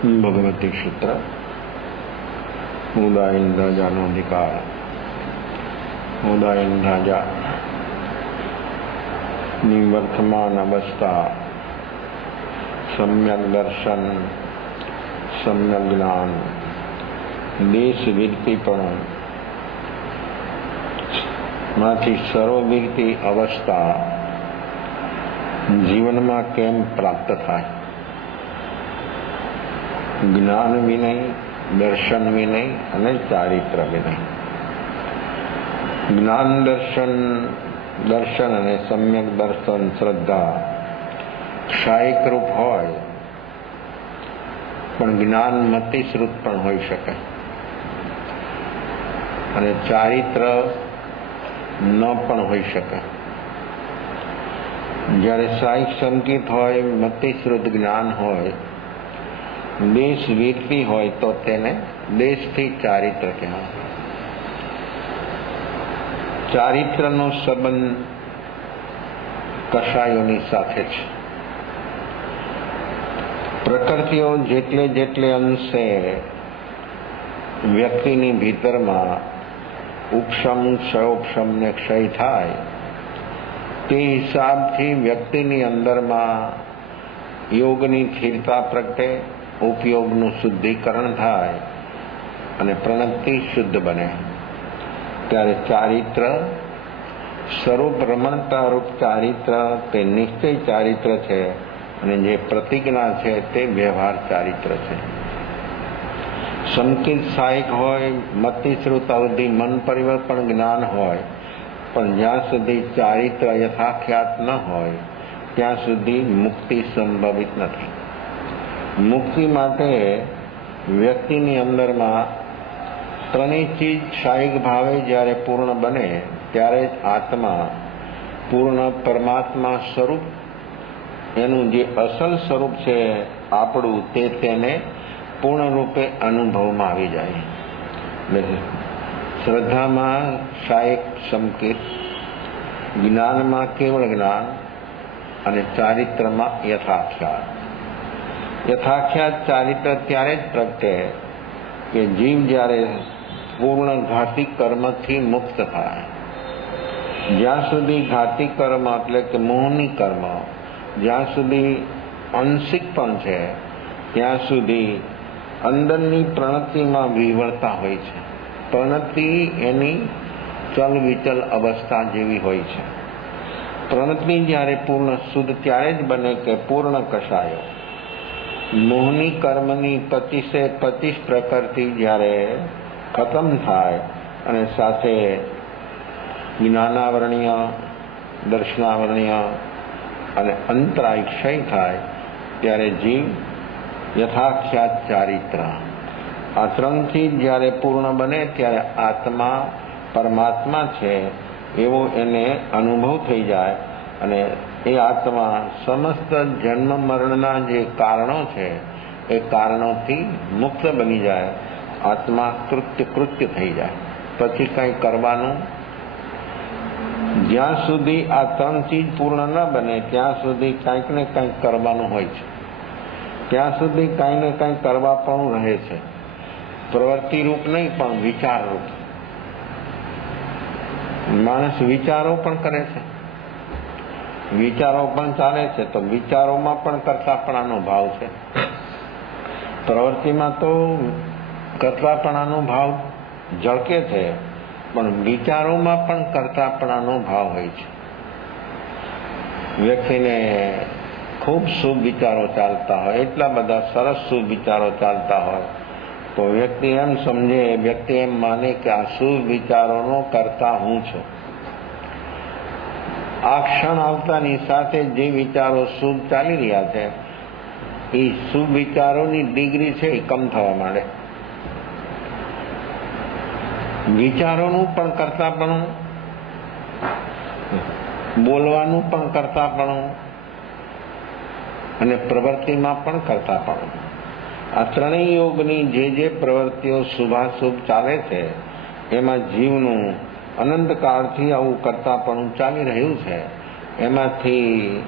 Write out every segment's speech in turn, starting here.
ભગવતી સૂત્ર ઉદાયન રાજાનો અધિકાર. ઉદાયન રાજાની વર્તમાન અવસ્થા સમ્યક દર્શન, સમ્યક જ્ઞાન, દેશ વિરતીપણું માંથી સર્વવિરતી અવસ્થા જીવનમાં કેમ પ્રાપ્ત થાય? જ્ઞાન વિનય, દર્શન વિનય અને ચારિત્ર વિનય. જ્ઞાન દર્શન અને સમ્યક દર્શન શ્રદ્ધા ક્ષાયિક રૂપ હોય, પણ જ્ઞાન મતિશ્રુત પણ હોઈ શકે અને ચારિત્ર ન પણ હોઈ શકે. જ્યારે ક્ષાયિક સંકેત હોય, મતિશ્રુત જ્ઞાન હોય, દેશ વીરતી હોય તો તેને દેશથી ચારિત્ર કહેવાય. ચારિત્રનો સંબંધ કશાયોની સાથે છે. પ્રકૃતિઓ જેટલે અંશે વ્યક્તિની ભીતરમાં ઉપશમ, ક્ષયોપશમ ને ક્ષય થાય, તે હિસાબથી વ્યક્તિની અંદરમાં યોગની સ્થિરતા પ્રગટે, ઉપયોગનું શુદ્ધિકરણ થાય અને પ્રણતિ શુદ્ધ બને. ત્યારે ચારિત્ર સ્વરૂપ રમણતા રૂપ ચારિત્ર તે નિશ્ચય ચારિત્ર છે અને જે પ્રતિજ્ઞા છે તે વ્યવહાર ચારિત્ર છે. સંકેત સહાયક હોય, મતિશ્રુત અવધિ મન પરિવર્તન જ્ઞાન હોય, પણ જ્યાં સુધી ચારિત્ર યથાખ્યાત ન હોય ત્યાં સુધી મુક્તિ સંભવિત નથી. મુક્તિ માટે વ્યક્તિની અંદરમાં ત્રણેય ચીજ ક્ષાયિક ભાવે જ્યારે પૂર્ણ બને ત્યારે જ આત્મા પૂર્ણ પરમાત્મા સ્વરૂપ, એનું જે અસલ સ્વરૂપ છે આપણું, તેને પૂર્ણ રૂપે અનુભવમાં આવી જાય. શ્રદ્ધામાં ક્ષાયિક સંકેત, જ્ઞાનમાં કેવળ જ્ઞાન અને ચારિત્રમાં યથાખ્યાત. યથાખ્યાત ચારિત્ર ત્યારે જ પ્રગટે કે જીવ જ્યારે પૂર્ણ ઘાતી કર્મથી મુક્ત થાય. જ્યાં સુધી ઘાતી કર્મ એટલે કે મોહની કર્મ જ્યાં સુધી અંશિક પણ છે ત્યાં સુધી અંદરની પ્રણતિમાં વિવળતા હોય છે. પ્રણતિ એની ચલ વિચલ અવસ્થા જેવી હોય છે. પ્રણતિ જ્યારે પૂર્ણ શુદ્ધ ત્યારે જ બને કે પૂર્ણ કશાયો. મોહની કર્મની 25 પ્રકૃતિ જ્યારે ખતમ થાય અને સાથે જ્ઞાનાવરણીય, દર્શનાવરણીય અને અંતરાય ક્ષય થાય ત્યારે જીવ યથાખ્યાત ચારિત્ર, આ ત્રણથી જ્યારે પૂર્ણ બને ત્યારે આત્મા પરમાત્મા છે એવો એને અનુભવ થઈ જાય અને એ આત્મા સમસ્ત જન્મ મરણના જે કારણો છે એ કારણોથી મુક્ત બની જાય. આત્મા કૃત્ય થઈ જાય. પછી કંઈ કરવાનું, જ્યાં સુધી આ ત્રણ ચીજ પૂર્ણ ન બને ત્યાં સુધી કંઈક ને કંઈક કરવાનું હોય છે. ત્યાં સુધી કંઈ ને કંઈ કરવા પણ રહે છે. પ્રવૃત્તિ રૂપ નહીં પણ વિચાર રૂપ. માણસ વિચારો પણ કરે છે, વિચારો પણ ચાલે છે, તો વિચારોમાં પણ કર્તાપણાનો ભાવ છે. પ્રવૃત્તિમાં તો કર્તાપણાનો ભાવ ઝળકે છે, પણ વિચારોમાં પણ કર્તાપણાનો ભાવ હોય છે. વ્યક્તિને ખૂબ શુભ વિચારો ચાલતા હોય, એટલા બધા સરસ શુભ વિચારો ચાલતા હોય તો વ્યક્તિ એમ સમજે, વ્યક્તિ એમ માને કે આ શુભ વિચારોનો કરતા હું છું. આ ક્ષણ આવતાની સાથે જે વિચારો શુભ ચાલી રહ્યા છે એ શુભ વિચારોની ડિગ્રી છે એ કમ થવા માંડે. વિચારોનું પણ કરતાપણું, બોલવાનું પણ કરતાપણું અને પ્રવૃત્તિમાં પણ કરતાપણું. આ ત્રણેય યોગની જે પ્રવૃત્તિઓ શુભાશુભ ચાલે છે એમાં જીવનું અનંતકાળથી આવું કરતાપણું ચાલી રહ્યું છે. એમાંથી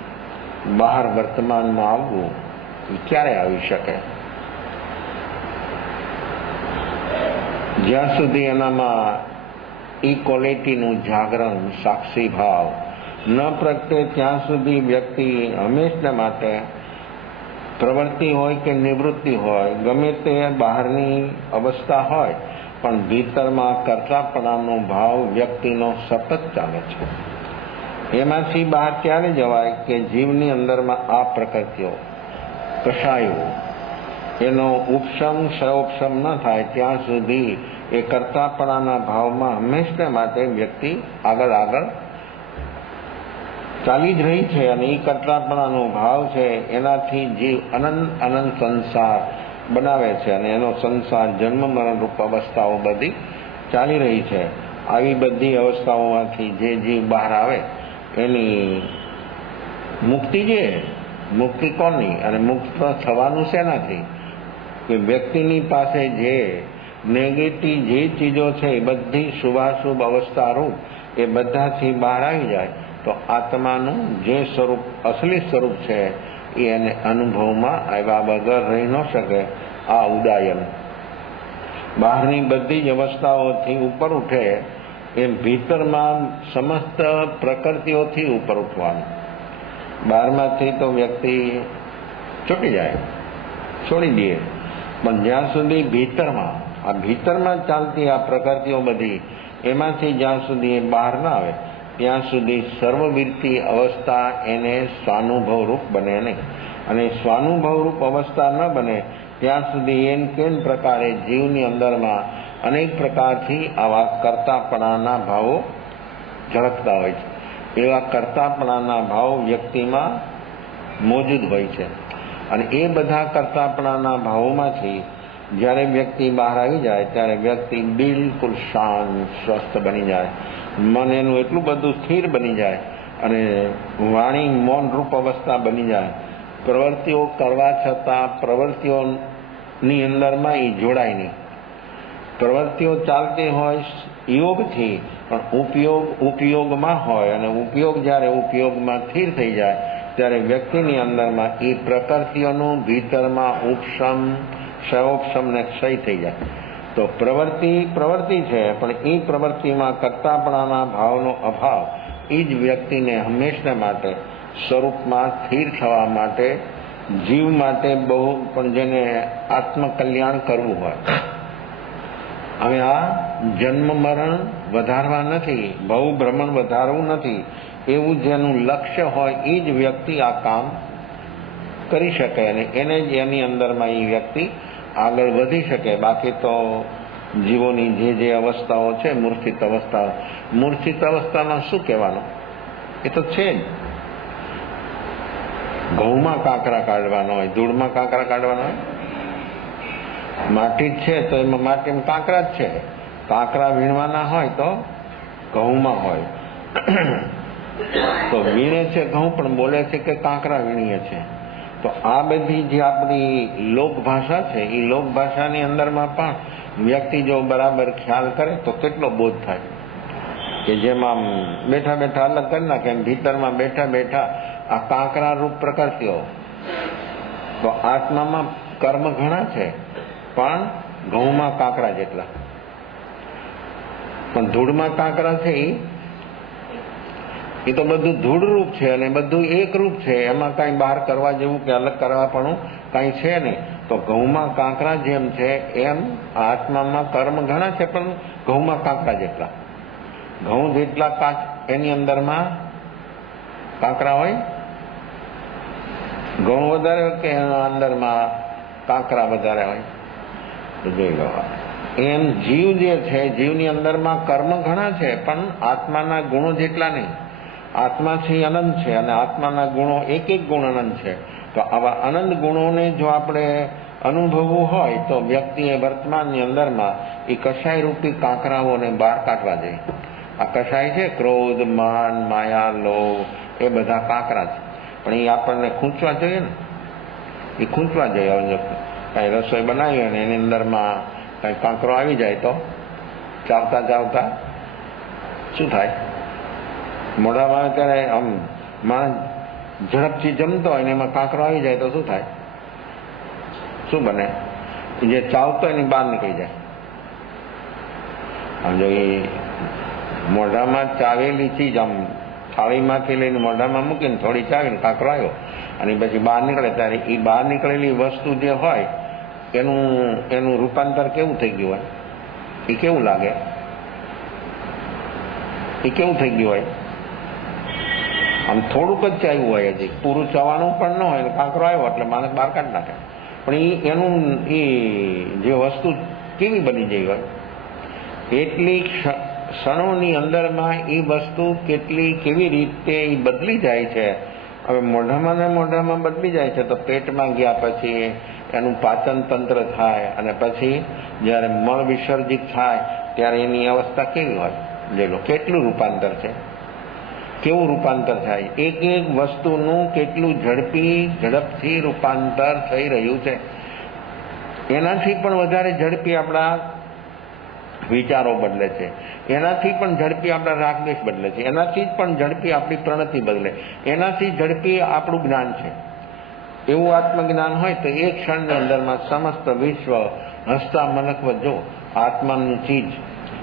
બહાર વર્તમાનમાં આવવું ક્યારે આવી શકે? જ્યાં સુધી એનામાં ઇક્વલિટીનું જાગરણ, સાક્ષી ભાવ ન પ્રગટે ત્યાં સુધી વ્યક્તિ હંમેશા માટે પ્રવૃત્તિ હોય કે નિવૃત્તિ હોય, ગમે તે બહારની અવસ્થા હોય, પણ ભીતરમાં કરતાપણાનો ભાવ વ્યક્તિનો સતત ચાલે છે. એમાંથી બહાર ત્યારે જવાય કે જીવની અંદરમાં આ પ્રકૃતિઓ કશાયો એનો ઉપશમ સૌપશમ ન થાય ત્યાં સુધી એ કરતાપણાના ભાવમાં હંમેશા માટે વ્યક્તિ આગળ આગળ ચાલી જ રહી છે. અને એ કરતાપણાનો ભાવ છે એનાથી જીવ અનંત અનંત સંસાર બનાવે છે અને એનો સંસાર જન્મ મરણ રૂપ અવસ્થાઓ બધી ચાલી રહી છે. આવી બધી અવસ્થાઓમાંથી જે જીવ બહાર આવે એની મુક્તિ છે. મુક્તિ કોની? અને મુક્ત થવાનું શેનાથી? કે વ્યક્તિની પાસે જે નેગેટિવ જે ચીજો છે એ બધી શુભાશુભ અવસ્થારૂપ એ બધાથી બહાર આવી જાય તો આત્માનું જે સ્વરૂપ અસલી સ્વરૂપ છે એ એને અનુભવમાં આવ્યા વગર રહી ન શકે. આ ઉદાયન બહારની બધી જ અવસ્થાઓથી ઉપર ઉઠે એમ ભીતરમાં સમસ્ત પ્રકૃતિઓથી ઉપર ઉઠવાનું. બહારમાંથી તો વ્યક્તિ છૂટી જાય, છોડી દે, પણ જ્યાં સુધી ભીતરમાં ચાલતી આ પ્રકૃતિઓ બધી એમાંથી જ્યાં સુધી એ બહાર ના આવે ત્યાં સુધી સર્વવૃત્તિ અવસ્થા એને સ્વાનુભવરૂપ બને નહીં. અને સ્વાનુભવરૂપ અવસ્થા ન બને ત્યાં સુધી એમ કેમ પ્રકારે જીવની અંદરમાં અનેક પ્રકારથી આવા કરતાપણાના ભાવો ઝળકતા હોય છે. એવા કરતાપણાના ભાવ વ્યક્તિમાં મોજૂદ હોય છે. અને એ બધા કરતાપણાના ભાવોમાંથી જ્યારે વ્યક્તિ બહાર આવી જાય ત્યારે વ્યક્તિ બિલકુલ શાંત સ્વસ્થ બની જાય. મન એનું એટલું બધું સ્થિર બની જાય અને વાણી મૌન રૂપ અવસ્થા બની જાય. પ્રવૃત્તિઓ કરવા છતાં પ્રવૃત્તિઓની અંદરમાં એ જોડાય નહીં. પ્રવૃત્તિઓ ચાલતી હોય યોગથી, પણ ઉપયોગમાં હોય અને ઉપયોગ જ્યારે ઉપયોગમાં સ્થિર થઈ જાય ત્યારે વ્યક્તિની અંદરમાં એ પ્રકૃતિઓનું ભીતરમાં ઉપશમ ક્ષયોપશમ ને ક્ષય થઈ જાય. તો પ્રવૃત્તિ છે, પણ એ પ્રવૃત્તિમાં કરતાપણાના ભાવનો અભાવ એ જ વ્યક્તિને હંમેશા માટે સ્વરૂપમાં સ્થિર થવા માટે જીવ માટે બહુ પણ જેને આત્મકલ્યાણ કરવું હોય. હવે આ જન્મ મરણ વધારવા નથી, ભવ ભ્રમણ વધારવું નથી, એવું જેનું લક્ષ્ય હોય એ જ વ્યક્તિ આ કામ કરી શકે અને એને જ એની અંદરમાં એ વ્યક્તિ આગળ વધી શકે. બાકી તો જીવોની જે અવસ્થાઓ છે મૂર્છિત અવસ્થામાં શું કહેવાનું? એ તો છે જ. ઘઉંમાં કાંકરા કાઢવાનો હોય, ધૂળમાં કાંકરા કાઢવાનો હોય. માટી જ છે તો એમાં માટીમાં કાંકરા જ છે. કાંકરા વીણવાના હોય તો ઘઉંમાં હોય. તો વીણે છે ઘઉં પણ બોલે છે કે કાંકરા વીણીએ છે. તો આ બધી જે આપણી લોકભાષા છે એ લોકભાષાની અંદરમાં પણ વ્યક્તિ જો બરાબર ખ્યાલ કરે તો કેટલો બોધ થાય કે જેમાં બેઠા બેઠા અલગ કરી નાખે એમ ભીતરમાં બેઠા બેઠા આ કાંકરા રૂપ પ્રકૃતિઓ. તો આત્મામાં કર્મ ઘણા છે પણ ઘઉંમાં કાંકરા જેટલા. પણ ધૂળમાં કાંકરા છે એ તો બધું ધૂળરૂપ છે અને બધું એક રૂપ છે. એમાં કાંઈ બહાર કરવા જેવું કે અલગ કરવા પણ કાંઈ છે નહીં. તો ઘઉંમાં કાંકરા જેમ છે એમ આત્મામાં કર્મ ઘણા છે પણ ઘઉંમાં કાંકરા જેટલા. ઘઉં જેટલા એની અંદરમાં કાંકરા હોય. ઘઉં વધારે હોય કે એના અંદરમાં કાંકરા વધારે હોય? તો જોઈ લો. એમ જીવ જે છે જીવની અંદરમાં કર્મ ઘણા છે પણ આત્માના ગુણો જેટલા નહીં. આત્માથી અનંત છે અને આત્માના ગુણો એક એક ગુણ અનંત છે. તો આવા અનંત ગુણોને જો આપણે અનુભવવું હોય તો વ્યક્તિએ વર્તમાનની અંદરમાં એ કષાય રૂપી કાંકરાઓને બહાર કાઢવા જોઈએ. આ કષાય છે ક્રોધ, માન, માયા, લોભ એ બધા કાંકરા છે પણ એ આપણને ખૂંચવા જોઈએ ને. એ ખૂંચવા જોઈએ. કાંઈ રસોઈ બનાવી અને એની અંદરમાં કાંઈ કાંકરો આવી જાય તો ચાવતા ચાવતા શું થાય? મોઢામાં ત્યારે આમ માણસ ઝડપથી જમતો હોય ને એમાં કાંકરો આવી જાય તો શું થાય? શું બને? જે ચાવતો એની બહાર નીકળી જાય. આમ જો એ મોઢામાં ચાવેલી ચીજ આમ થાળીમાંથી લઈને મોઢામાં મૂકીને થોડી ચાવીને કાંકરો આવ્યો અને પછી બહાર નીકળે ત્યારે એ બહાર નીકળેલી વસ્તુ જે હોય એનું રૂપાંતર કેવું થઈ ગયું હોય, એ કેવું લાગે, એ કેવું થઈ ગયું હોય? આમ થોડુંક જ ચાવ્યું હોય, હજી પૂરું ચવાનું પણ ન હોય, કાંકરો આવ્યો એટલે માણસ બહાર કાઢી નાખે. પણ એનું એ જે વસ્તુ કેવી બની જઈ હોય, એટલી ક્ષણોની અંદરમાં એ વસ્તુ કેવી રીતે એ બદલી જાય છે. હવે મોઢામાં ને મોઢામાં બદલી જાય છે તો પેટમાં ગયા પછી એનું પાચન તંત્ર થાય અને પછી જ્યારે મળ વિસર્જિત થાય ત્યારે એની અવસ્થા કેવી હોય, જોઈ લો કેટલું રૂપાંતર છે, કેવું રૂપાંતર થાય. એક એક વસ્તુનું કેટલું ઝડપથી રૂપાંતર થઈ રહ્યું છે. એનાથી પણ વધારે ઝડપી આપણા વિચારો બદલે છે, એનાથી પણ ઝડપી આપણા રાગદ્વેષ બદલે છે, એનાથી પણ ઝડપી આપણી પ્રણતિ બદલે, એનાથી ઝડપી આપણું જ્ઞાન છે. એવું આત્મજ્ઞાન હોય તો એક ક્ષણની અંદરમાં સમસ્ત વિશ્વ હસતા મનકવ જો આત્માની ચીજ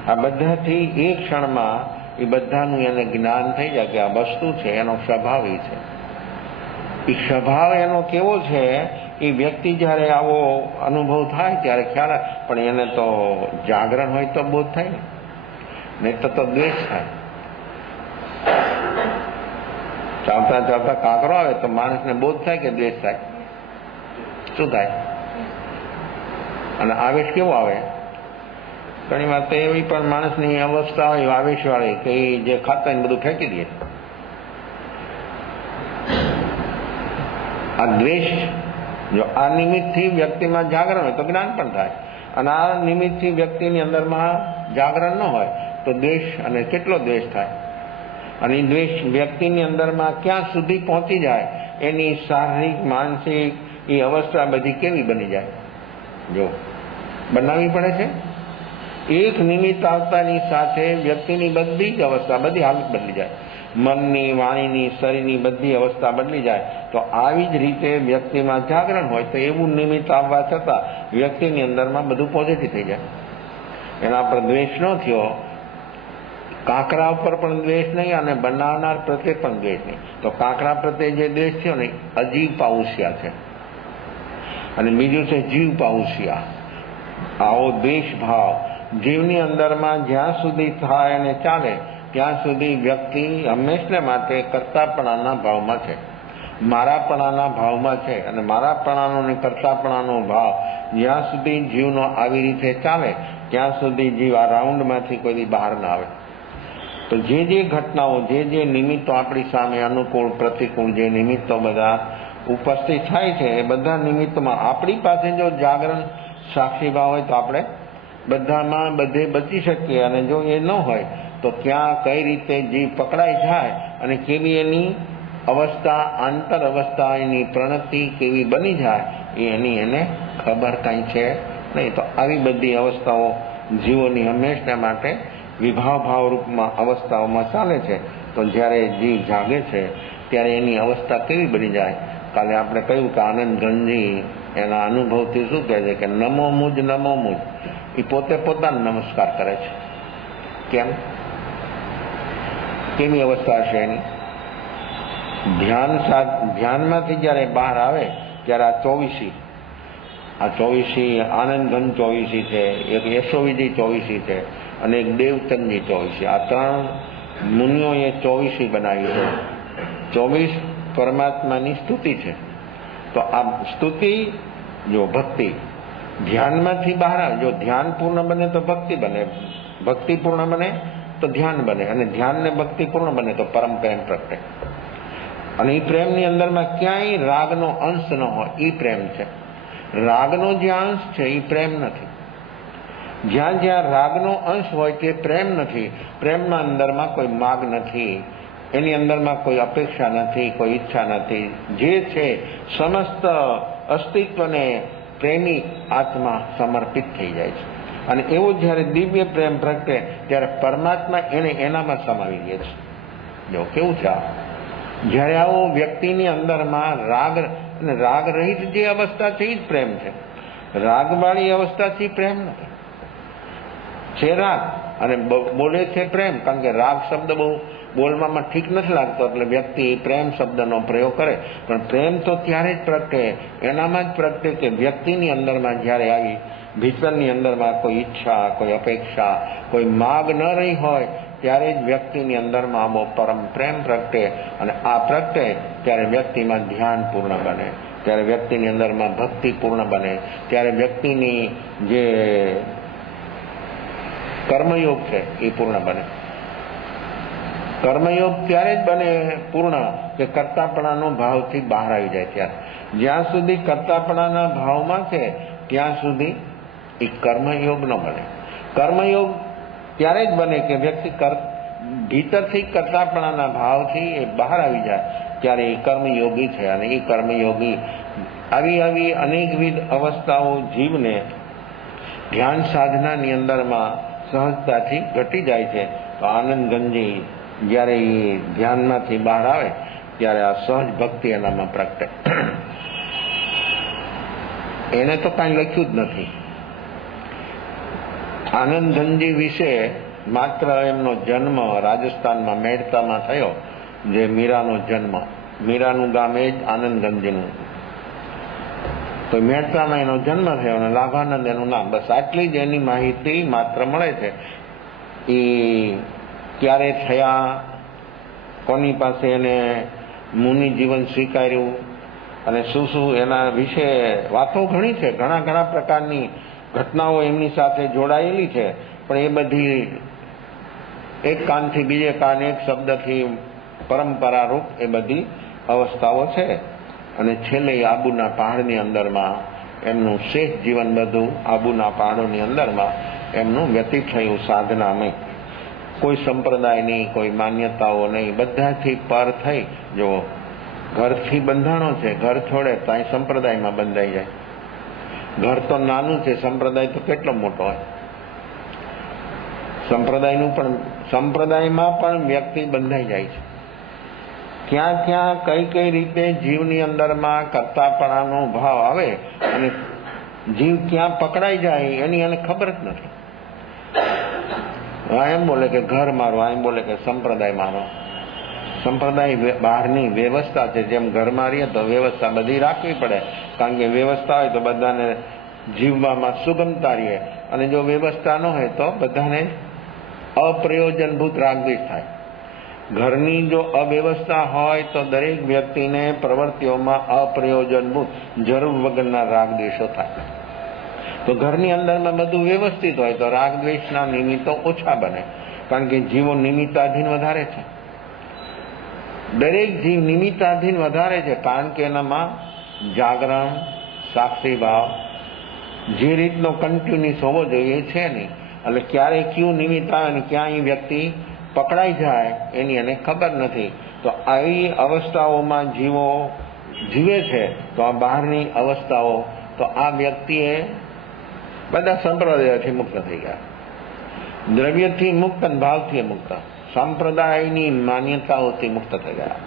આ બધાથી એક ક્ષણમાં એ બધાનું એને જ્ઞાન થઈ જાય કે આ વસ્તુ છે, એનો સ્વભાવ એ છે. એ સ્વભાવ એનો કેવો છે એ વ્યક્તિ જ્યારે આવો અનુભવ થાય ત્યારે ખ્યાલ આવે. પણ એને તો જાગરણ હોય તો બોધ થાય ને, નહીં તો દ્વેષ થાય. ચાલતા ચાલતા કાંકરો આવે તો માણસને બોધ થાય કે દ્વેષ થાય? શું થાય? અને આવેશ કેવો આવે? ઘણી વાર તો એવી પણ માણસની અવસ્થા હોય આવેશવાળી કે જે ખાતા એને બધું ફેંકી દે. આ દ્વેષ, જો આ નિમિત્તથી વ્યક્તિમાં જાગરણ હોય તો જ્ઞાન પણ થાય, અને આ નિમિત્તથી વ્યક્તિની અંદરમાં જાગરણ ન હોય તો દ્વેષ, અને કેટલો દ્વેષ થાય. અને એ દ્વેષ વ્યક્તિની અંદરમાં ક્યાં સુધી પહોંચી જાય, એની શારીરિક માનસિક એ અવસ્થા બધી કેવી બની જાય, જો બનાવવી પડે છે. એક નિમિત્ત આવતાની સાથે વ્યક્તિની બધી જ અવસ્થા, બધી હાલત બદલી જાય. મનની, વાણીની, શરીરની બધી અવસ્થા બદલી જાય. તો આવી જ રીતે વ્યક્તિમાં જાગરણ હોય તો એવું નિમિત્ત આવવા છતાં વ્યક્તિની અંદરમાં બધું પોઝિટિવ થઈ જાય. એના પર દ્વેષ ન થયો, કાંકરા ઉપર પણ દ્વેષ નહીં અને બનાવનાર પ્રત્યે પણ દ્વેષ નહીં. તો કાંકરા પ્રત્યે જે દ્વેષ થયો ને અજીવ પાઉસ્યા છે, અને બીજું છે જીવ પાઉસ્યા. આવો દ્વેષ ભાવ જીવની અંદરમાં જ્યાં સુધી થાય અને ચાલે ત્યાં સુધી વ્યક્તિ હંમેશને માટે કર્તાપણાના ભાવમાં છે, મારાપણાના ભાવમાં છે. અને મારાપણાનો અને કર્તાપણાનો ભાવ જ્યાં સુધી જીવનો આવી રીતે ચાલે ત્યાં સુધી જીવ આ રાઉન્ડમાંથી કોઈ બહાર ના આવે. તો જે ઘટનાઓ, જે નિમિત્તો આપણી સામે અનુકૂળ પ્રતિકૂળ જે નિમિત્તો બધા ઉપસ્થિત થાય છે એ બધા નિમિત્તોમાં આપણી પાસે જો જાગરણ સાક્ષી ભાવ હોય તો આપણે બધામાં બધે બચી શકીએ. અને જો એ ન હોય તો ક્યાં કઈ રીતે જીવ પકડાઈ જાય અને કેવી એની અવસ્થા, આંતર અવસ્થા, એની પ્રણતિ કેવી બની જાય એને ખબર કાંઈ છે નહીં. તો આવી બધી અવસ્થાઓ જીવોની હંમેશના માટે વિભાવ ભાવ રૂપમાં અવસ્થાઓમાં ચાલે છે. તો જ્યારે જીવ જાગે છે ત્યારે એની અવસ્થા કેવી બની જાય. કાલે આપણે કહ્યું કે આનંદ ગંજી એના અનુભવથી શું કહે છે કે નમો મુજ, નમો મુજ. એ પોતે પોતાને નમસ્કાર કરે છે. કેમ? કેવી અવસ્થા હશે એની? ધ્યાનમાંથી જ્યારે બહાર આવે ત્યારે આ ચોવીસી આનંદ ઘન ચોવીસી છે, એક યશોવિજી ચોવીસી છે અને એક દેવચંદજી ચોવીસી. આ ત્રણ મુનિઓએ ચોવીસી બનાવી છે. 24 પરમાત્માની સ્તુતિ છે. તો આ સ્તુતિ, જો ભક્તિ ધ્યાનમાંથી બહાર આવે, જો ધ્યાન પૂર્ણ બને તો ભક્તિ બને, ભક્તિ પૂર્ણ બને તો ધ્યાન બને, અને ધ્યાન ને ભક્તિ પૂર્ણ બને તો પરમ પ્રેમ પ્રગટે. અને એ પ્રેમની અંદરમાં ક્યાંય રાગનો અંશ ન હોય એ પ્રેમ છે. રાગનો જે અંશ છે એ પ્રેમ નથી. જ્યાં જ્યાં રાગનો અંશ હોય તે પ્રેમ નથી. પ્રેમના અંદરમાં કોઈ માગ નથી, એની અંદરમાં કોઈ અપેક્ષા નથી, કોઈ ઈચ્છા નથી. જે છે સમસ્ત અસ્તિત્વને પ્રેમી આત્મા સમર્પિત થઈ જાય છે. અને એવો જ્યારે દિવ્ય પ્રેમ પ્રગટે ત્યારે પરમાત્મા એને એનામાં સમાવી લે છે. જો કેવું છે આ! જ્યારે આવો વ્યક્તિની અંદરમાં રાગ રહિત જે અવસ્થા છે એ જ પ્રેમ છે. રાગવાળી અવસ્થાથી પ્રેમ નથી. છે રાગ, અને બોલે છે પ્રેમ, કારણ કે રાગ શબ્દ બહુ બોલવામાં ઠીક નથી લાગતો, એટલે વ્યક્તિ પ્રેમ શબ્દનો પ્રયોગ કરે. પણ પ્રેમ તો ત્યારે જ પ્રગટે, એનામાં જ પ્રગટે કે વ્યક્તિની અંદરમાં જ્યારે આવી ભીતરની અંદરમાં કોઈ ઈચ્છા, કોઈ અપેક્ષા, કોઈ માગ ન રહી હોય, ત્યારે જ વ્યક્તિની અંદરમાં આવો પરમ પ્રેમ પ્રગટે. અને આ પ્રગટે ત્યારે વ્યક્તિમાં ધ્યાન પૂર્ણ બને, ત્યારે વ્યક્તિની અંદરમાં ભક્તિ પૂર્ણ બને, ત્યારે વ્યક્તિની જે કર્મયોગ છે એ પૂર્ણ બને. કર્મયોગ ત્યારે જ બને પૂર્ણ કે કર્તાપણાનો ભાવથી બહાર આવી જાય. ત્યારે જ્યાં સુધી કર્તાપણાના ભાવમાં છે ત્યાં સુધી એ કર્મયોગ ન બને. કર્મયોગ ત્યારે જ બને કે વ્યક્તિ ભીતરથી કર્તાપણાના ભાવથી એ બહાર આવી જાય, ત્યારે એ કર્મયોગી છે. અને એ કર્મયોગી આવી અનેકવિધ અવસ્થાઓ જીવને ધ્યાન સાધનાની અંદરમાં સહજતાથી ઘટી જાય છે. તો આનંદ ગંજી જ્યારે એ ધ્યાનમાંથી બહાર આવે ત્યારે આ સહજ ભક્તિ એનામાં પ્રગટે. એને તો કાંઈ લખ્યું જ નથી. આનંદ ગંજી વિશે માત્ર એમનો જન્મ રાજસ્થાનમાં મેડતામાં થયો, જે મીરાનો જન્મ, મીરાનું ગામ એ જ આનંદ ગંજીનું. તો મેડતામાં એનો જન્મ થયો અને લાભાનંદ એનું નામ. બસ આટલી જ એની માહિતી માત્ર મળે છે. એ ક્યારે થયા, કોની પાસે એને મુનિ જીવન સ્વીકાર્યું, અને શું શું એના વિશે વાતો ઘણી છે. ઘણા પ્રકારની ઘટનાઓ એમની સાથે જોડાયેલી છે. પણ એ બધી એક કાનથી બીજે કાન, એક શબ્દથી પરંપરા રૂપ એ બધી અવસ્થાઓ છે. અને છેલ્લે આબુના પહાડની અંદરમાં એમનું શેષ જીવન બધું આબુના પહાડોની અંદરમાં એમનું વ્યતીત થયું સાધનામય. કોઈ સંપ્રદાય નહીં, કોઈ માન્યતાઓ નહીં, બધાથી પર થઈ. જો ઘરથી બંધાણો છે, ઘર છોડે તો અહીં સંપ્રદાયમાં બંધાઈ જાય. ઘર તો નાનું છે, સંપ્રદાય તો કેટલો મોટો હોય. સંપ્રદાયમાં પણ વ્યક્તિ બંધાઈ જાય છે. ક્યાં કઈ રીતે જીવની અંદરમાં કર્તાપણાનો ભાવ આવે અને જીવ ક્યાં પકડાઈ જાય એની એને ખબર જ નથી. એમ બોલે કે ઘર મારો, એમ બોલે કે સંપ્રદાય મારો. સંપ્રદાય બહારની વ્યવસ્થા છે. જેમ ઘરમાં રહીએ તો વ્યવસ્થા બધી રાખવી પડે, કારણ કે વ્યવસ્થા હોય તો બધાને જીવવામાં સુગમતા રહે. અને જો વ્યવસ્થા ન હોય તો બધાને અપ્રયોજનભૂત રાગદ્વેષ થાય. ઘરની જો અવ્યવસ્થા હોય તો દરેક વ્યક્તિને પ્રવૃત્તિઓમાં અપ્રયોજનભૂત જરૂર વગરના રાગદ્વેષો થાય. તો ઘરની અંદરમાં બધું વ્યવસ્થિત હોય તો રાગદ્વેષના નિમિત્તો ઓછા બને, કારણ કે જીવો નિમિત્તાધીન વધારે છે. દરેક જીવ નિમિત્તાધીન વધારે છે, કારણ કે એનામાં જાગરણ, સાક્ષી ભાવ જે રીતનો કન્ટિન્યુઅસ હોવો જોઈએ છે નહીં. એટલે ક્યારે કયું નિમિત્ત આવે ને ક્યાં એ વ્યક્તિ પકડાઈ જાય એની એને ખબર નથી. તો આવી અવસ્થાઓમાં જીવો જીવે છે. તો આ બહારની અવસ્થાઓ, તો આ વ્યક્તિએ બધા સંપ્રદાયથી મુક્ત થઈ ગયા. દ્રવ્યથી મુક્ત અને ભાવથી મુક્ત, સંપ્રદાયની માન્યતાઓથી મુક્ત થઈ ગયા.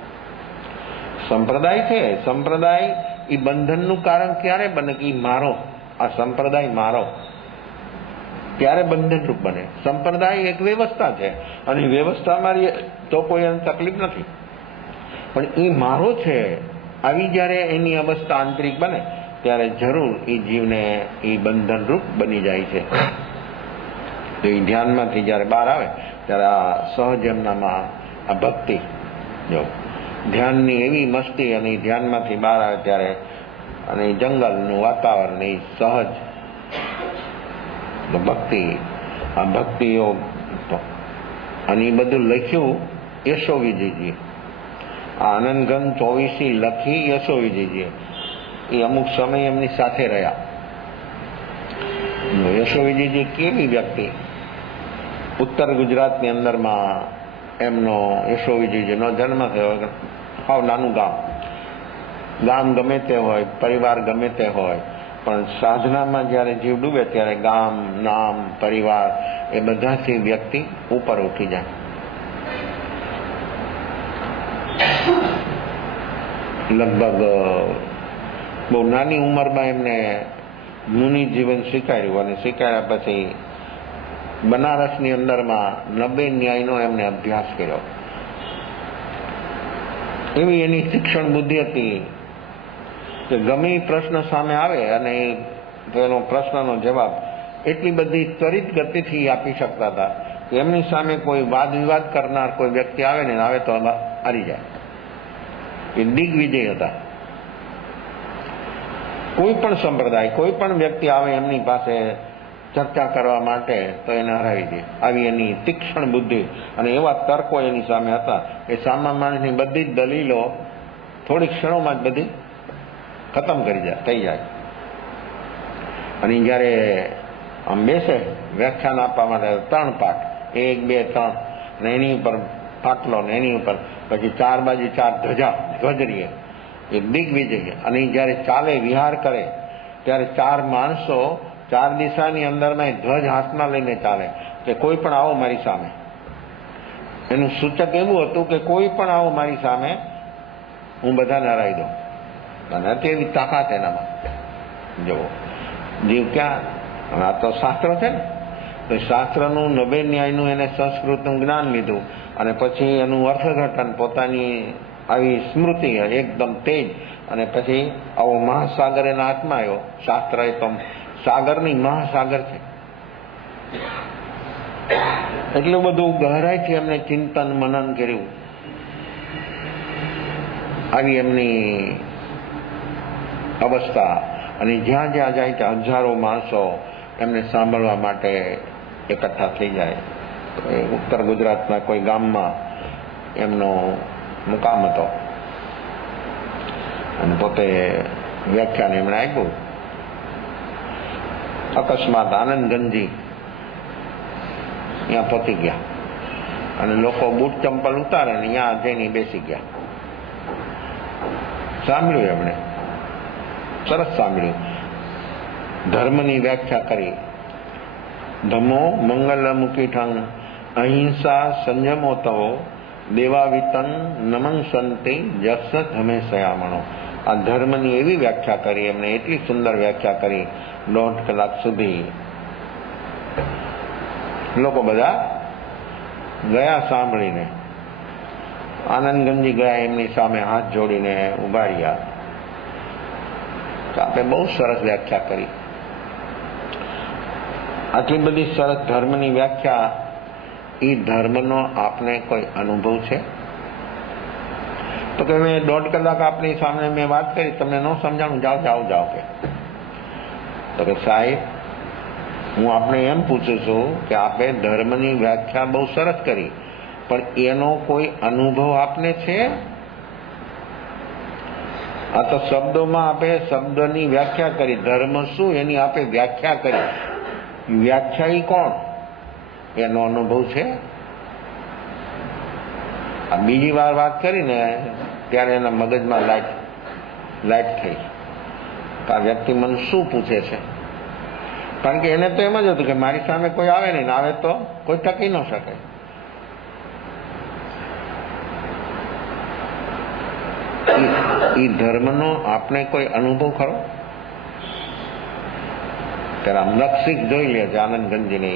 સંપ્રદાય છે, સંપ્રદાય એ બંધનનું કારણ ક્યારે બને કે મારો, આ સંપ્રદાય મારો, ત્યારે બંધનરૂપ બને. સંપ્રદાય એક વ્યવસ્થા છે અને વ્યવસ્થામાં તો કોઈ એને તકલીફ નથી, પણ એ મારો છે આવી જ્યારે એની અવસ્થા આંતરિક બને ત્યારે જરૂર એ જીવને એ બંધનરૂપ બની જાય છે. તો એ ધ્યાનમાંથી જ્યારે બહાર આવે ત્યારે આ સહજ એમનામાં આ ભક્તિ, જો ધ્યાનની એવી મસ્તી અને ધ્યાનમાંથી બહાર આવે ત્યારે, અને જંગલનું વાતાવરણ એ સહજ ભક્તિ, આ ભક્તિ યોગ. અને એ બધું લખ્યું યશોવિજયજી. આ આનંદઘન 24 લખી યશોવિજયજી. એ અમુક સમય એમની સાથે રહ્યા. યશોવિજયજી કેવી વ્યક્તિ, ઉત્તર ગુજરાતની અંદરમાં એમનો યશોવિજયજીનો જન્મ થયો. હાવ નાનું ગામ ગમે તે હોય, પરિવાર ગમે તે હોય, પણ સાધનામાં જ્યારે જીવ ડૂબે ત્યારે ગામ, નામ, પરિવાર એ બધાથી વ્યક્તિ ઉપર ઉઠી જાય. લગભગ બહુ નાની ઉંમરમાં એમને મુનિ જીવન સ્વીકાર્યું, અને સ્વીકાર્યા પછી બનારસની અંદરમાં 90 ન્યાયનો એમને અભ્યાસ કર્યો. એવી એની શિક્ષણ બુદ્ધિ હતી કે ગમે પ્રશ્ન સામે આવે અને તેનો પ્રશ્નનો જવાબ એટલી બધી ત્વરિત ગતિથી આપી શકતા હતા કે એમની સામે કોઈ વાદ વિવાદ કરનાર કોઈ વ્યક્તિ આવે ને આવે તો હારી જાય. એ દિગ્વિજય હતા. કોઈ પણ સંપ્રદાય, કોઈ પણ વ્યક્તિ આવે એમની પાસે ચર્ચા કરવા માટે તો એને હરાવી દે. આવી એની તીક્ષ્ણ બુદ્ધિ અને એવા તર્કો એની સામે હતા કે સામાન્ય માણસની બધી જ દલીલો થોડી ક્ષણોમાં જ બધી ખતમ થઈ જાય. અને જયારે આમ બેસે વ્યાખ્યાન આપવા માટે 3 પાઠ, 1, 2, 3, અને એની ઉપર પાટલો ને એની ઉપર પછી 4 બાજુ 4 ધ્વજરીએ, એ દિગ્વિજય. અને જયારે ચાલે વિહાર કરે ત્યારે 4 માણસો 4 દિશાની અંદરમાં એ ધ્વજ હાથમાં લઈને ચાલે કે કોઈ પણ આવો મારી સામે. એનું સૂચક એવું હતું કે કોઈ પણ આવો મારી સામે, હું બધાને હરાવી દઉં. અને એવી તાકાત એનામાં. જુઓ જીવ ક્યાં, આ તો શાસ્ત્ર છે ને, તો શાસ્ત્રનું 90 ન્યાયનું એને સંસ્કૃતનું જ્ઞાન લીધું અને પછી એનું અર્થઘટન પોતાની આવી સ્મૃતિ એકદમ તેજ, અને પછી આવો મહાસાગર એના હાથમાં આવ્યો. શાસ્ત્ર એ તો સાગરની મહાસાગર છે. એટલું બધું ગહરાઈથી એમને ચિંતન મનન કર્યું. આવી એમની અવસ્થા. અને જ્યાં જ્યાં જાય ત્યાં હજારો માણસો એમને સાંભળવા માટે એકઠા થઈ જાય. ઉત્તર ગુજરાતના કોઈ ગામમાં એમનો મુકામ હતો અને પોતે વ્યાખ્યાન એમણે આપ્યું. અકસ્માત આનંદગંજી ત્યાં પહોંચી ગયા અને લોકો બૂટ ચંપલ ઉતારે ને ત્યાં જઈને બેસી ગયા. સાંભળ્યું એમણે, સરસ સાંભળ્યું. ધર્મની વ્યાખ્યા કરી. ધમો મંગલમુખીઠં અહિંસા સંયમો તવો દેવાવિતન નમં સંતિ જસ ધમે સયામણો. આ ધર્મની એવી વ્યાખ્યા કરી એમને, એટલી સુંદર વ્યાખ્યા કરી. 1.5 કલાક સુધી લોકો બધા ગયા સાંભળીને. આનંદગંજી ગયા એમની સામે હાથ જોડીને ઉભા રહ્યા. આપણે બહુ સરસ વ્યાખ્યા કરી. આટલી બધી સરસ ધર્મની વ્યાખ્યા, એ ધર્મનો આપને કોઈ અનુભવ છે? તો કે મેં 1.5 કલાક આપની સામે મેં વાત કરી, તમને ન સમજાણું, જાઓ કે. તો કે સાહેબ, હું આપને એમ પૂછું છું કે આપે ધર્મની વ્યાખ્યા બહુ સરસ કરી, પણ એનો કોઈ અનુભવ આપને છે? આ તો શબ્દોમાં આપે શબ્દની વ્યાખ્યા કરી, ધર્મ શું એની આપે વ્યાખ્યા કરી. વ્યાખ્યાયી કોણ? એનો અનુભવ છે? આ બીજી વાર વાત કરીને ત્યારે એના મગજમાં લાઈટ થઈ. આ વ્યક્તિ મને શું પૂછે છે? કારણ કે એને તો એમ જ હતું કે મારી સામે કોઈ આવે નહીં, આવે તો કોઈ ટકી ન શકે. એ ધર્મનો આપને કોઈ અનુભવ ખરો? ત્યારે આમ લક્ષિક જોઈ લે છે આનંદગંજીને.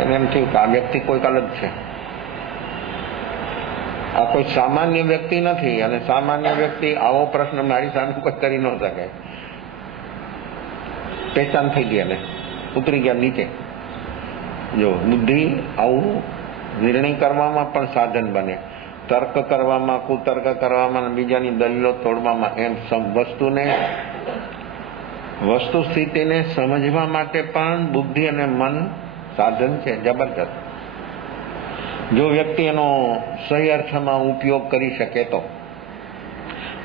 એને એમ થયું કે આ વ્યક્તિ કોઈક અલગ છે. આ કોઈ સામાન્ય વ્યક્તિ નથી, અને સામાન્ય વ્યક્તિ આવો પ્રશ્ન મારી સામે કોઈ કરી ન શકે. પહેચાન થઈ ગઈ અને ઉતરી ગયા નીચે. જો બુદ્ધિ આવું નિર્ણય કરવામાં પણ સાધન બને, તર્ક કરવામાં, કુતર્ક કરવામાં, બીજાની દલીલો તોડવામાં. એમ વસ્તુ સ્થિતિને સમજવા માટે પણ બુદ્ધિ અને મન સાધન છે જબરજસ્ત. જો વ્યક્તિ એનો સહી અર્થમાં ઉપયોગ કરી શકે તો.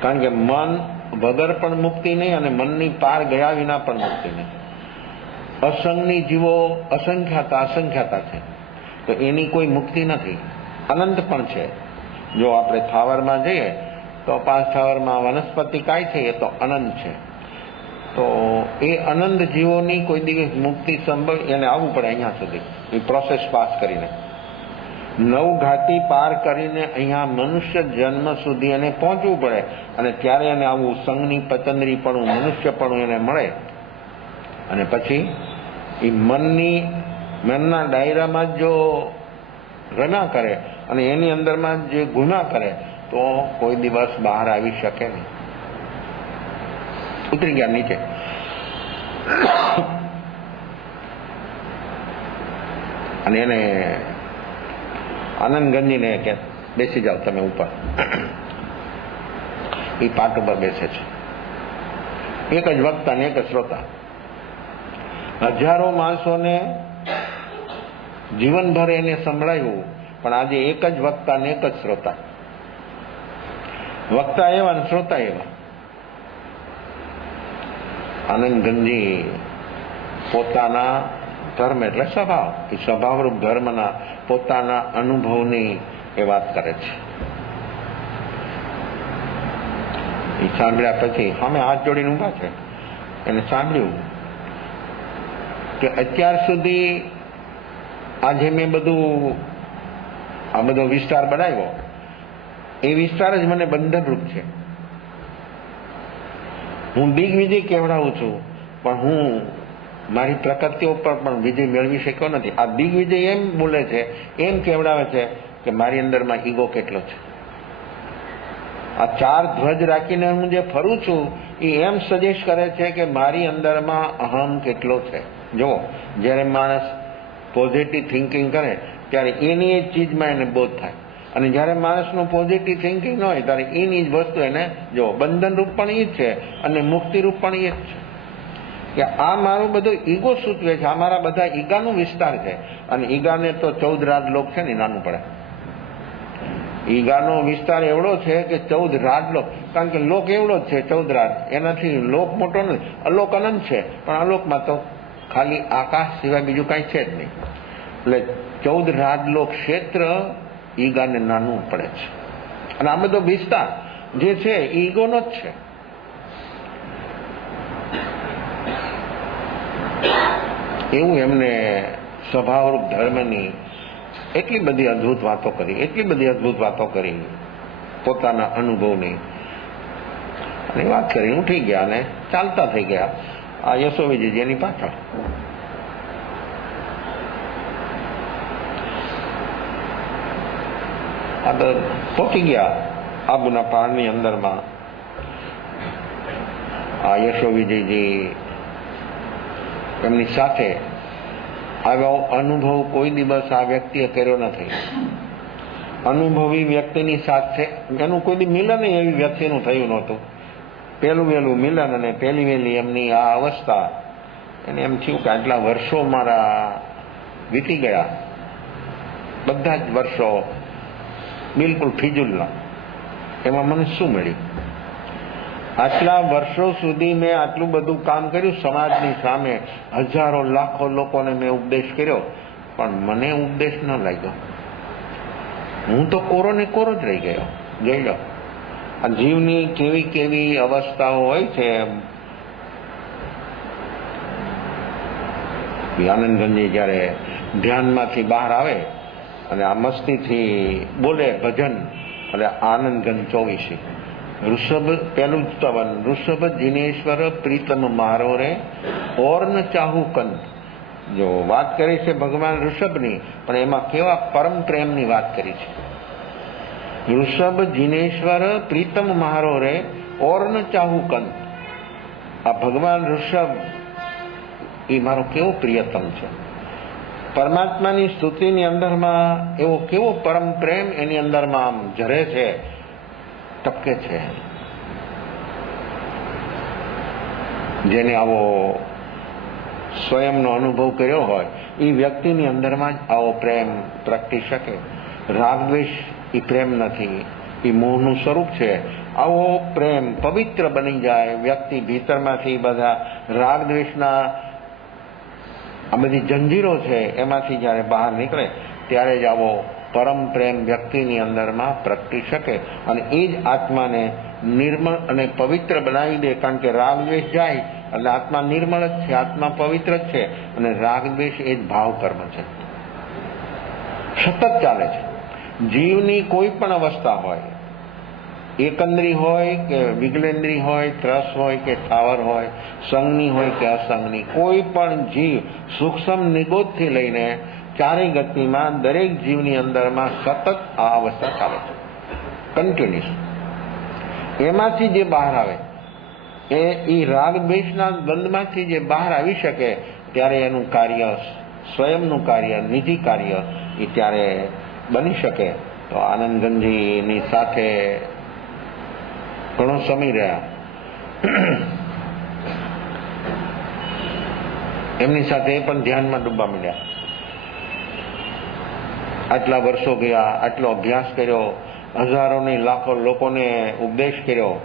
કારણ કે મન વગર પણ મુક્તિ નહીં અને મનની પાર ગયા વિના પણ મુક્તિ નહીં. અસંગની જીવો અસંખ્યાતા છે, તો એની કોઈ મુક્તિ નથી. અનંત પણ છે. જો આપણે થાવરમાં જઈએ તો 5 થાવરમાં વનસ્પતિ કાય છે, એ તો અનંત છે. તો એ અનંત જીવોની કોઈ દિવસ મુક્તિ સંભવ, એને આવવું પડે અહીંયા સુધી, એ પ્રોસેસ પાસ કરીને. 9 ઘાટી પાર કરીને અહીંયા મનુષ્ય જન્મ સુધી એને પહોંચવું પડે, અને ત્યારે એને આવું સંઘની પચંદરીપણું, મનુષ્યપણું એને મળે. અને પછી એ મનના ડાયરામાં જો રમ્યા કરે અને એની અંદરમાં જે ગુના કરે તો કોઈ દિવસ બહાર આવી શકે નહીં. ઉતરી ગયા નીચે. અને એને આનંદગંજીને કે બેસી જાઓ તમે ઉપર. એ પાટ ઉપર બેસે છે. એક જ વક્તા ને એક જ શ્રોતા. હજારો માણસોને જીવનભર એને સંભળાયું, પણ આજે એક જ વક્તા ને એક જ શ્રોતા. વક્તા એવા ને શ્રોતા એવા. આનંદગંજી પોતાના ધર્મ એટલે સ્વભાવ, એ સ્વભાવરૂપ ધર્મના પોતાના અનુભવની એ વાત કરે છે. એ સાંભળ્યા પછી અમે હાથ જોડીને ઊભા છે. એને સાંભળ્યું કે અત્યાર સુધી આજે મેં આ બધો વિસ્તાર બનાવ્યો, એ વિસ્તાર જ મને બંધનરૂપ છે. હું દિગ્વિજય કહેવડાવું છું, પણ હું મારી પ્રકૃતિ ઉપર પણ વિજય મેળવી શક્યો નથી. આ દિગ્વિજય એમ બોલે છે, એમ કહેવડાવે છે કે મારી અંદરમાં ઈગો કેટલો છે. આ ચાર ધ્વજ રાખીને હું જે ફરું છું એ એમ સજેસ્ટ કરે છે કે મારી અંદરમાં અહમ કેટલો છે. જો જ્યારે માણસ પોઝિટિવ થિંકિંગ કરે ત્યારે એની એ ચીજમાં એને બોધ થાય, અને જ્યારે માણસનું પોઝિટિવ થિંકિંગ ન હોય ત્યારે એની જ વસ્તુ એને જો બંધનરૂપ પણ એ જ છે અને મુક્તિરૂપ પણ એ જ છે. કે આ મારું બધું ઈગો સૂચવે છે, આ મારા બધા ઈગાનો વિસ્તાર છે. અને ઈગાને તો 14 રાજલોક છે ને નાનું પડે. ઈગાનો વિસ્તાર એવડો છે કે 14 રાજલોક, કારણ કે લોક એવડો જ છે 14 રાજ. એનાથી લોક મોટો નથી, અલોક અનંત છે, પણ અલોકમાં તો ખાલી આકાશ સિવાય બીજું કાંઈ છે જ નહીં. એટલે 14 રાજલોક ક્ષેત્ર ઈગાને નાનું પડે છે. અને આ બધો વિસ્તાર જે છે એ ઈગોનો જ છે. એવું એમને સ્વભાવરૂપ ધર્મની એટલી બધી અદ્ભુત વાતો કરી, પોતાના અનુભવની. અને વાત કરી ઉઠી ગયા અને ચાલતા થઈ ગયા આ યશોવિજયજી એની પાછળ. આ તો પહોંચી ગયા આબુના પહાડની અંદરમાં. આ યશોવિજયજી એમની સાથે આવો અનુભવ કોઈ દિવસ આ વ્યક્તિએ કર્યો નથી. અનુભવી વ્યક્તિની સાથે એનું કોઈ મિલન એવી વ્યક્તિનું થયું નહોતું. પહેલું વહેલું મિલન અને પહેલી વહેલી એમની આ અવસ્થા, એને એમ થયું કે આટલા વર્ષો મારા વીતી ગયા, બધા જ વર્ષો બિલકુલ ફિજુલના, એમાં મને શું મળ્યું? આટલા વર્ષો સુધી મેં આટલું બધું કામ કર્યું, સમાજની સામે હજારો લાખો લોકોને મેં ઉપદેશ કર્યો, પણ મને ઉપદેશ ન લાગ્યો. હું તો કોરો ને કોરો જ રહી ગયો. જોઈ લો આ જીવની કેવી કેવી અવસ્થાઓ હોય છે. આનંદગંજી જયારે ધ્યાનમાંથી બહાર આવે અને આ મસ્તીથી બોલે ભજન, એટલે આનંદગંજ 24 ઋષભ પહેલું સ્તવન, ઋષભ દિનેશ્વર પ્રીતમ મારો રે ઓર ન ચાહુ કંત. જો વાત કરી છે ભગવાન ઋષભની, પણ એમાં કેવા પરમ પ્રેમની વાત કરી છે. ઋષભ દિનેશ્વર પ્રીતમ મારો રે ઓર ન ચાહુ કંત. આ ભગવાન ઋષભ એ મારો કેવો પ્રિયતમ છે. પરમાત્માની સ્તુતિની અંદરમાં એવો કેવો પરમ પ્રેમ એની અંદરમાં આમ ઝરે છે, ટપકે છે. જેને આવો સ્વયંનો અનુભવ કર્યો હોય એ વ્યક્તિની અંદરમાં જ આવો પ્રેમ પ્રગટી શકે. રાગદ્વેષ એ પ્રેમ નથી, એ મોહનું સ્વરૂપ છે. આવો પ્રેમ પવિત્ર બની જાય વ્યક્તિ ભીતરમાંથી. બધા રાગદ્વેષના આ બધી જંજીરો છે એમાંથી જયારે બહાર નીકળે ત્યારે જ આવો પરમ પ્રેમ વ્યક્તિની અંદરમાં પ્રગટી શકે, અને એ જ આત્માને નિર્મળ અને પવિત્ર બનાવી દે. કારણ કે રાગદ્વેષ જાય એટલે આત્મા નિર્મળ જ છે, આત્મા પવિત્ર જ છે, અને રાગદ્વેષ એ જ ભાવ કર્મ છે, સતત ચાલે છે. જીવની કોઈ પણ અવસ્થા હોય, એકંદરી હોય કે વિગલેન્દ્રી હોય, ત્રસ હોય કે સ્થાવર હોય, સંઘની હોય કે અસંગની, કોઈ પણ જીવ સૂક્ષ્મ નિગોદથી લઈને ચારેય ગતિમાં દરેક જીવની અંદરમાં સતત આ અવસ્થા ચાલે છે, કન્ટિન્યુઅસ. એમાંથી જે બહાર આવે એ રાગ દ્વેષના દ્વંદમાંથી જે બહાર આવી શકે ત્યારે એનું કાર્ય, સ્વયંનું કાર્ય, નિજી કાર્ય એ ત્યારે બની શકે. તો આનંદગંજીની સાથે ઘણો સમય રહ્યા, એમની સાથે એ પણ ધ્યાનમાં ડૂબવા માંડ્યા. આટલા વર્ષો ગયા, આટલો અભ્યાસ કર્યો, હજારોની લાખો લોકોને ઉપદેશ કર્યો,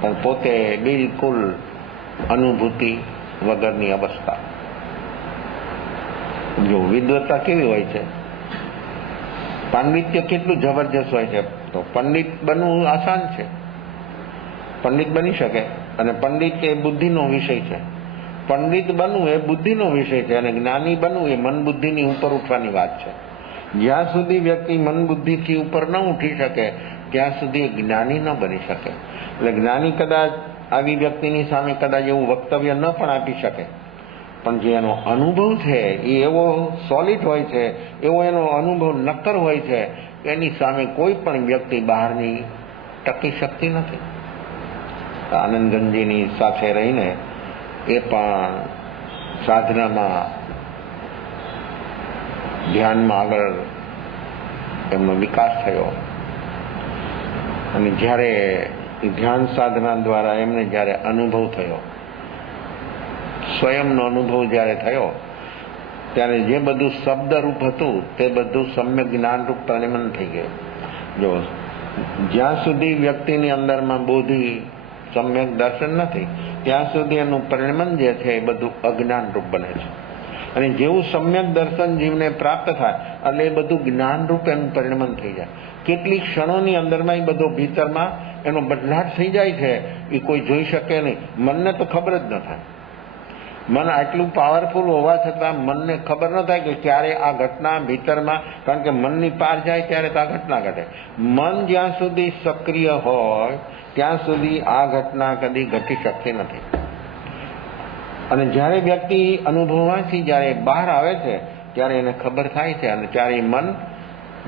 પણ પોતે બિલકુલ અનુભૂતિ વગરની અવસ્થા. જો વિદ્વત્તા કેવી હોય છે, પાંડિત્ય કેટલું જબરજસ્ત હોય છે. તો પંડિત બનવું આસાન છે, પંડિત બની શકે, અને પંડિત એ બુદ્ધિનો વિષય છે. પંડિત બનવું એ બુદ્ધિનો વિષય છે, અને જ્ઞાની બનવું એ મન બુદ્ધિની ઉપર ઉઠવાની વાત છે. જ્યાં સુધી વ્યક્તિ મન બુદ્ધિથી ઉપર ન ઉઠી શકે ત્યાં સુધી જ્ઞાની ન બની શકે. એટલે જ્ઞાની કદાચ આવી વ્યક્તિની સામે કદાચ એવું વક્તવ્ય ન પણ આપી શકે, પણ જે એનો અનુભવ છે એ એવો સોલિડ હોય છે, એવો એનો અનુભવ નક્કર હોય છે, એની સામે કોઈ પણ વ્યક્તિ બહારની ટકી શકતી નથી. આનંદગંજીની સાથે રહીને એ પણ સાધનામાં, ધ્યાનમાં આગળ એમનો વિકાસ થયો. અને જ્યારે ધ્યાન સાધના દ્વારા એમને જ્યારે અનુભવ થયો, સ્વયંનો અનુભવ જ્યારે થયો, ત્યારે જે બધું શબ્દરૂપ હતું તે બધું સમ્યક જ્ઞાનરૂપ પરિણમન થઈ ગયું. જો જ્યાં સુધી વ્યક્તિની અંદરમાં બોધિ સમ્યક દર્શન નથી ત્યાં સુધી એનું પરિણમન જે છે એ બધું અજ્ઞાનરૂપ બને છે. અને જેવું સમ્યક દર્શન જીવને પ્રાપ્ત થાય એટલે એ બધું જ્ઞાનરૂપ એનું પરિણમન થઈ જાય. કેટલીક ક્ષણોની અંદરમાં એ બધો ભીતરમાં એનો બદલાટ થઈ જાય છે, એ કોઈ જોઈ શકે નહીં. મનને તો ખબર જ ન થાય. મન આટલું પાવરફુલ હોવા છતાં મનને ખબર ન થાય કે ક્યારે આ ઘટના ભીતરમાં, કારણ કે મનની પાર જાય ત્યારે તો આ ઘટના ઘટે. મન જ્યાં સુધી સક્રિય હોય ત્યાં સુધી આ ઘટના કદી ઘટી શકતી નથી. અને જ્યારે વ્યક્તિ અનુભવમાંથી જ્યારે બહાર આવે છે ત્યારે એને ખબર થાય છે, અને ત્યારે મન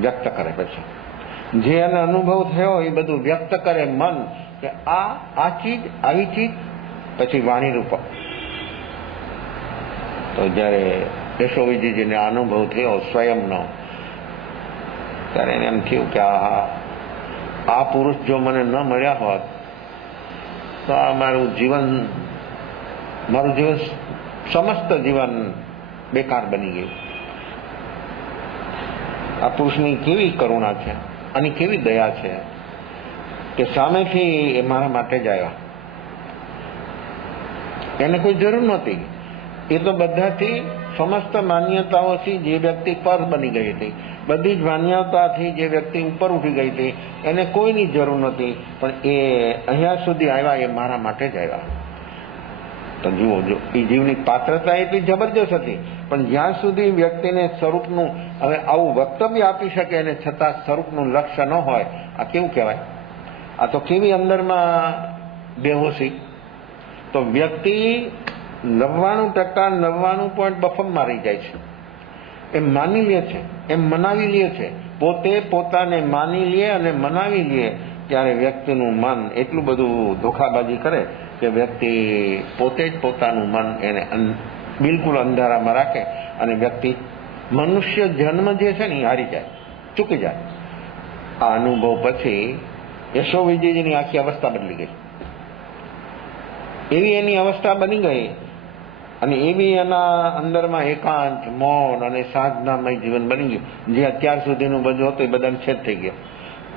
વ્યક્ત કરે. પછી જે એને અનુભવ થયો એ બધું વ્યક્ત કરે મન, કે આ ચીજ, આવી ચીજ, પછી વાણી રૂપ. તો જ્યારે યશોવિજીજીને અનુભવ થયો સ્વયંનો, ત્યારે એને એમ થયું કે આ પુરુષ જો મને ન મળ્યા હોત તો આ મારું જીવન સમસ્ત જીવન બેકાર બની ગયું. આ પુરુષની કેવી કરુણા છે અને કેવી દયા છે કે સામેથી એ મારા માટે જ આવ્યા. એને કોઈ જરૂર નહોતી. એ તો બધાથી સમસ્ત માન્યતાઓથી જે વ્યક્તિ પર બની ગઈ હતી, બધી જ માન્યતાથી જે વ્યક્તિ ઉપર ઉઠી ગઈ હતી, એને કોઈની જરૂર નહોતી, પણ એ અહીંયા સુધી આવ્યા એ મારા માટે જ આવ્યા. તો જુઓ, જો એ જીવની પાત્રતા એટલી જબરજસ્ત હતી, પણ જ્યાં સુધી વ્યક્તિને સ્વરૂપનું, હવે આવું વક્તવ્ય આપી શકે અને છતાં સ્વરૂપનું લક્ષ્ય ન હોય, આ કેવું કહેવાય? આ તો કેવી અંદરમાં બેહોશી. તો વ્યક્તિ 99% બફમમાં રહી જાય છે. એમ માની લે છે, એમ મનાવી લે છે, પોતે પોતાને માની લે અને મનાવી લે, ત્યારે વ્યક્તિનું મન એટલું બધું ધોખાબાજી કરે કે વ્યક્તિ પોતે જ પોતાનું મન એને બિલકુલ અંધારામાં રાખે, અને વ્યક્તિ મનુષ્ય જન્મ જે છે ને એ હારી જાય, ચૂકી જાય. આ અનુભવ પછી યશોવિજયજીની આખી અવસ્થા બદલી ગઈ. એવી એની અવસ્થા બની ગઈ, અને એવી એના અંદરમાં એકાંત, મૌન અને સાધનામય જીવન બની ગયું. જે અત્યાર સુધીનું બધું હતું એ બધાને છેદ થઈ ગયો.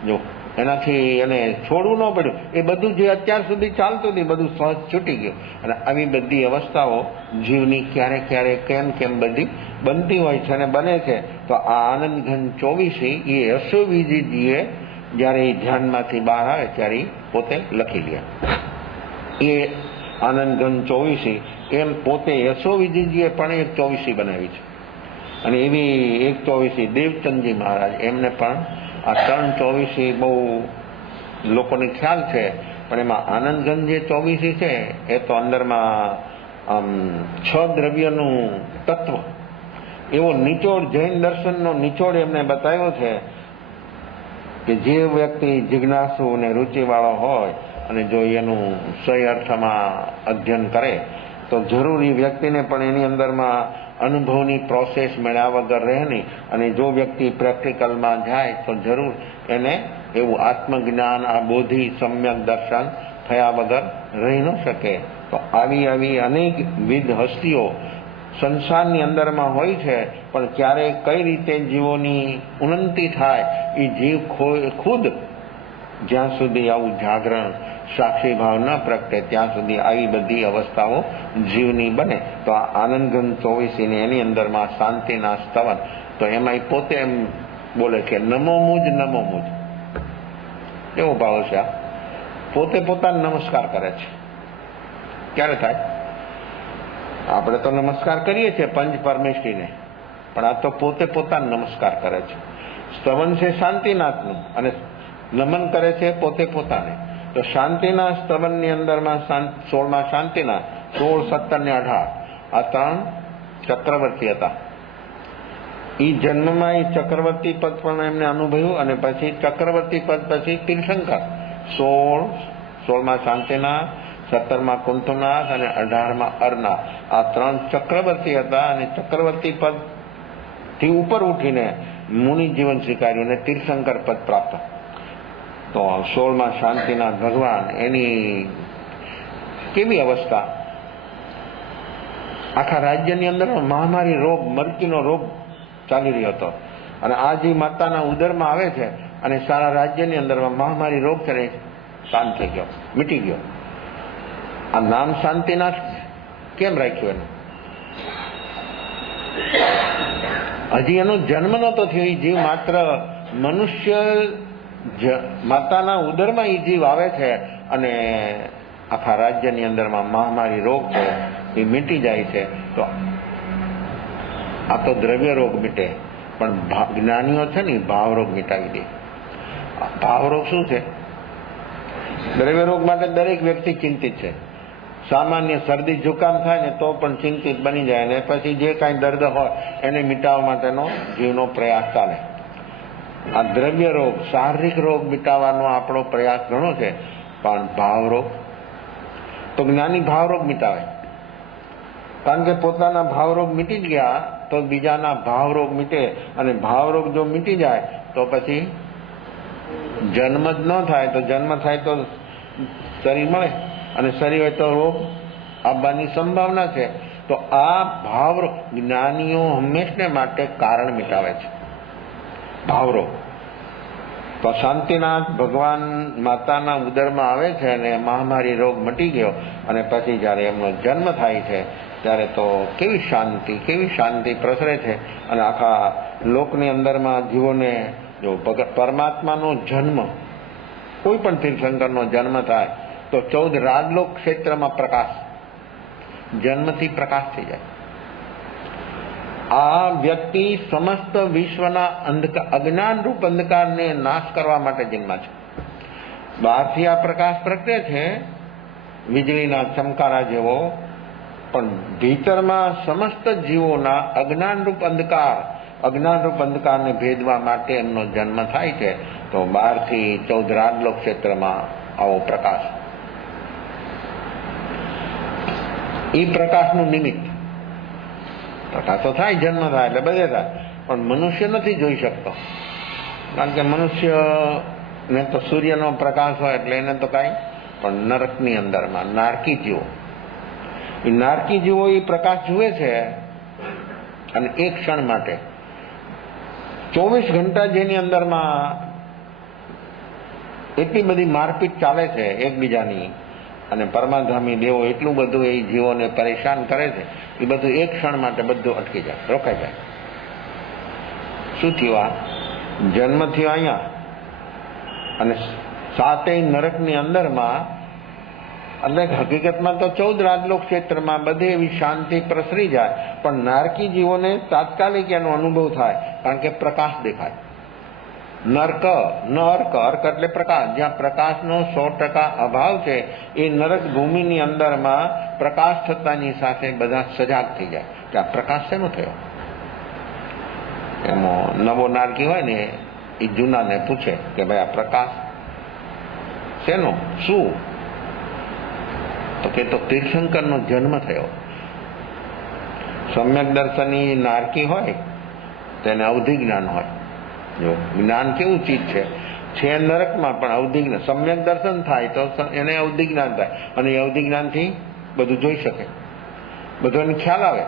જો એનાથી એને છોડવું ન પડ્યું. એ બધું જે અત્યાર સુધી ચાલતું હતું બધું સહજ છૂટી ગયું. અને આવી બધી અવસ્થાઓ જીવની ક્યારેક ક્યારેક કેમ બધી બનતી હોય છે અને બને છે. તો આ આનંદઘન 24 એ યશોવિજીજીએ જ્યારે એ ધ્યાનમાંથી બહાર આવે ત્યારે પોતે લખી લે. એ આનંદઘન 24 એમ પોતે યશોવિજીજીએ પણ એક 24 બનાવી છે. અને એવી એક 24 દેવચંદજી મહારાજ, એમને પણ આ 3 24 બહુ લોકોને ખ્યાલ છે, પણ એમાં આનંદઘન જે 24 છે એ તો અંદરમાં 6 દ્રવ્યનું તત્વ એવો નિચોડ, જૈન દર્શનનો નિચોડ એમને બતાવ્યો છે કે જે વ્યક્તિ જિજ્ઞાસુ અને રુચિવાળો હોય અને જો એનું સહી અર્થમાં અધ્યયન કરે તો જરૂર એ વ્યક્તિને પણ એની અંદરમાં અનુભવની પ્રોસેસ મળ્યા વગર રહે નહીં. અને જો વ્યક્તિ પ્રેક્ટિકલમાં જાય તો જરૂર એને એવું આત્મજ્ઞાન, આ બોધિ, સમ્યક દર્શન થયા વગર રહી ન શકે. તો આવી અનેકવિધ હસ્તીઓ સંસારની અંદરમાં હોય છે, પણ ક્યારે કઈ રીતે જીવોની ઉન્નતિ થાય એ જીવ ખુદ જ્યાં સુધી આવું જાગરણ, સાક્ષી ભાવ ન પ્રગટે ત્યાં સુધી આવી બધી અવસ્થાઓ જીવની બને. તો આ આનંદઘન 24 એની અંદરમાં શાંતિના સ્તવન, તો એમાં પોતે એમ બોલે કે નમો મુજ, નમો મુજ. કેવો ભાવ છે આ? પોતે પોતાને નમસ્કાર કરે છે. ક્યારે થાય? આપણે તો નમસ્કાર કરીએ છીએ પંચ પરમેશ્વરીને, પણ આ તો પોતે પોતાને નમસ્કાર કરે છે. સ્તવન છે શાંતિનાથનું અને નમન કરે છે પોતે પોતાને. તો શાંતિના સ્તવનની અંદરમાં 16માં શાંતિનાથ, 16, 17 ને 18 આ 3 ચક્રવર્તી હતા. એ જન્મમાં એ ચક્રવર્તી પદ પણ એમને અનુભવ્યું અને પછી ચક્રવર્તી પદ પછી તીર્થંકર. 16માં શાંતિનાથ, 17માં કુંતનાથ અને 18માં અરનાથ, આ 3 ચક્રવર્તી હતા. અને ચક્રવર્તી પદ થી ઉપર ઉઠીને મુનિ જીવન સ્વીકાર્યું અને તીર્થંકર પદ પ્રાપ્ત. તો 16માં શાંતિનાથ ભગવાન, એની કેવી અવસ્થા! આખા રાજ્યની અંદર મહામારી રોગ, મરકીનો રોગ ચાલી રહ્યો હતો. અને આ જે માતાના ઉદરમાં આવે છે અને સારા રાજ્યની અંદરમાં મહામારી રોગ છે, શાંત થઈ ગયો, મીટી ગયો. આ નામ શાંતિનાથ કેમ રાખ્યું એનું? હજી એનો જન્મ નહોતો થયો. એ જીવ માત્ર મનુષ્ય માતાના ઉદરમાં એ જીવ આવે છે અને આખા રાજ્યની અંદરમાં મહામારી રોગ છે એ મીટી જાય છે. તો આ તો દ્રવ્ય રોગ મીટે, પણ જ્ઞાનીઓ છે ને ભાવરોગ મીટાવી દે. ભાવરોગ શું છે? દ્રવ્ય રોગ માટે દરેક વ્યક્તિ ચિંતિત છે. સામાન્ય શરદી ઝુકામ થાય ને તો પણ ચિંતિત બની જાય, ને પછી જે કાંઈ દર્દ હોય એને મિટાવવા માટેનો જીવનો પ્રયાસ ચાલે. આ દ્રવ્ય રોગ, શારીરિક રોગ મિટાવવાનો આપણો પ્રયાસ ઘણો છે, પણ ભાવરોગ તો જ્ઞાની ભાવરોગ મિટાવે. કારણ કે પોતાના ભાવરોગ મીટી ગયા તો બીજાના ભાવરોગ મીટે, અને ભાવરોગ જો મીટી જાય તો પછી જન્મ જ ન થાય. તો જન્મ થાય તો શરીર મળે, અને શરીર હોય તો રોગ આવવાની સંભાવના છે. તો આ ભાવરોગ જ્ઞાનીઓ હંમેશને માટે કારણ મિટાવે છે, ભાવરોગ. તો શાંતિનાથ ભગવાન માતાના ઉદરમાં આવે છે અને મહામારી રોગ મટી ગયો, અને પછી જ્યારે એમનો જન્મ થાય છે ત્યારે તો કેવી શાંતિ પ્રસરે છે. અને આખા લોકની અંદરમાં જીવોને જો પરમાત્માનો જન્મ, કોઈ પણ તીર્થંકરનો જન્મ થાય તો 14 રાજલોક ક્ષેત્રમાં પ્રકાશ, જન્મથી પ્રકાશ થઈ જાય. આ વ્યક્તિ સમસ્ત વિશ્વના અજ્ઞાન રૂપ અંધકારને નાશ કરવા માટે જન્મા છે. બહારથી આ પ્રકાશ પ્રગટે છે વીજળીના ચમકારા જેવો, પણ ભીતરમાં સમસ્ત જીવોના અજ્ઞાન રૂપ અંધકારને ભેદવા માટે એમનો જન્મ થાય છે. તો બહારથી 14 રાજલોક ક્ષેત્રમાં આવો પ્રકાશ, એ પ્રકાશનું નિમિત્ત પ્રકાશ તો થાય, જન્મ થાય એટલે બધે થાય, પણ મનુષ્ય નથી જોઈ શકતો. કારણ કે મનુષ્યને તો સૂર્યનો પ્રકાશ હોય એટલે એને તો કાંઈ, પણ નરકની અંદરમાં નારકી જીવો એ પ્રકાશ જુએ છે. અને એક ક્ષણ માટે 24 ઘંટા જેની અંદરમાં એટલી બધી મારપીટ ચાલે છે એકબીજાની, અને પરમાધામી દેવો એટલું બધું એ જીવોને પરેશાન કરે છે, એ બધું એક ક્ષણ માટે બધું અટકી જાય, રોકાઈ જાય. શું થયું? આ જન્મ થયો અહીંયા, અને 7 નરકની અંદરમાં. એટલે હકીકતમાં તો 14 રાજલોક ક્ષેત્રમાં બધે એવી શાંતિ પ્રસરી જાય, પણ નારકી જીવોને તાત્કાલિક એનો અનુભવ થાય, કારણ કે પ્રકાશ દેખાય. નર્ક નર્ક અર્ક એટલે પ્રકાશ, જ્યાં પ્રકાશનો 100% અભાવ છે એ નરક ભૂમિની અંદરમાં પ્રકાશ થતાની સાથે બધા સજાગ થઈ જાય કે આ પ્રકાશ શેનો થયો. એમાં નવો નારકી હોય ને એ જૂનાને પૂછે કે ભાઈ આ પ્રકાશ શેનો, શું? તો કે તો તીર્થંકરનો જન્મ થયો. સમ્યક દર્શનની નારકી હોય તેને અવધિ જ્ઞાન હોય. જો જ્ઞાન કેવું ચીજ છે નરકમાં પણ અવધિ જ્ઞાન. સમ્યક દર્શન થાય તો એને અવધિ જ્ઞાન થાય અને એ અવધિ જ્ઞાનથી બધું જોઈ શકે, બધો એને ખ્યાલ આવે.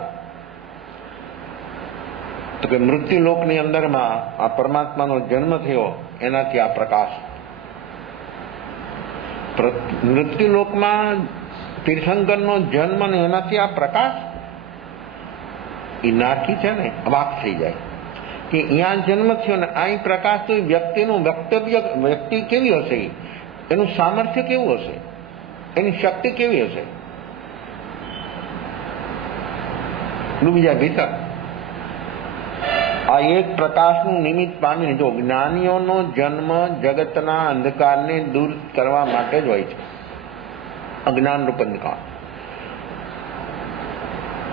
તો કે મૃત્યુ લોકની અંદરમાં આ પરમાત્માનો જન્મ થયો એનાથી આ પ્રકાશ. મૃત્યુ લોકમાં તીર્થંકરનો જન્મ ને એનાથી આ પ્રકાશ. એ નારકી છે ને અવાક થઈ જાય કે અહીંયા જન્મ થયો ને અહીં પ્રકાશ. તો વ્યક્તિનું વક્તવ્ય, વ્યક્તિ કેવી હશે, એનું સામર્થ્ય કેવું હશે, એની શક્તિ કેવી હશે, ડૂબી જાય ભીતર. આ એક પ્રકાશનું નિમિત્ત પામીને, જો જ્ઞાનીઓનો જન્મ જગતના અંધકારને દૂર કરવા માટે જ હોય છે. અજ્ઞાન રૂપ અંધકાર,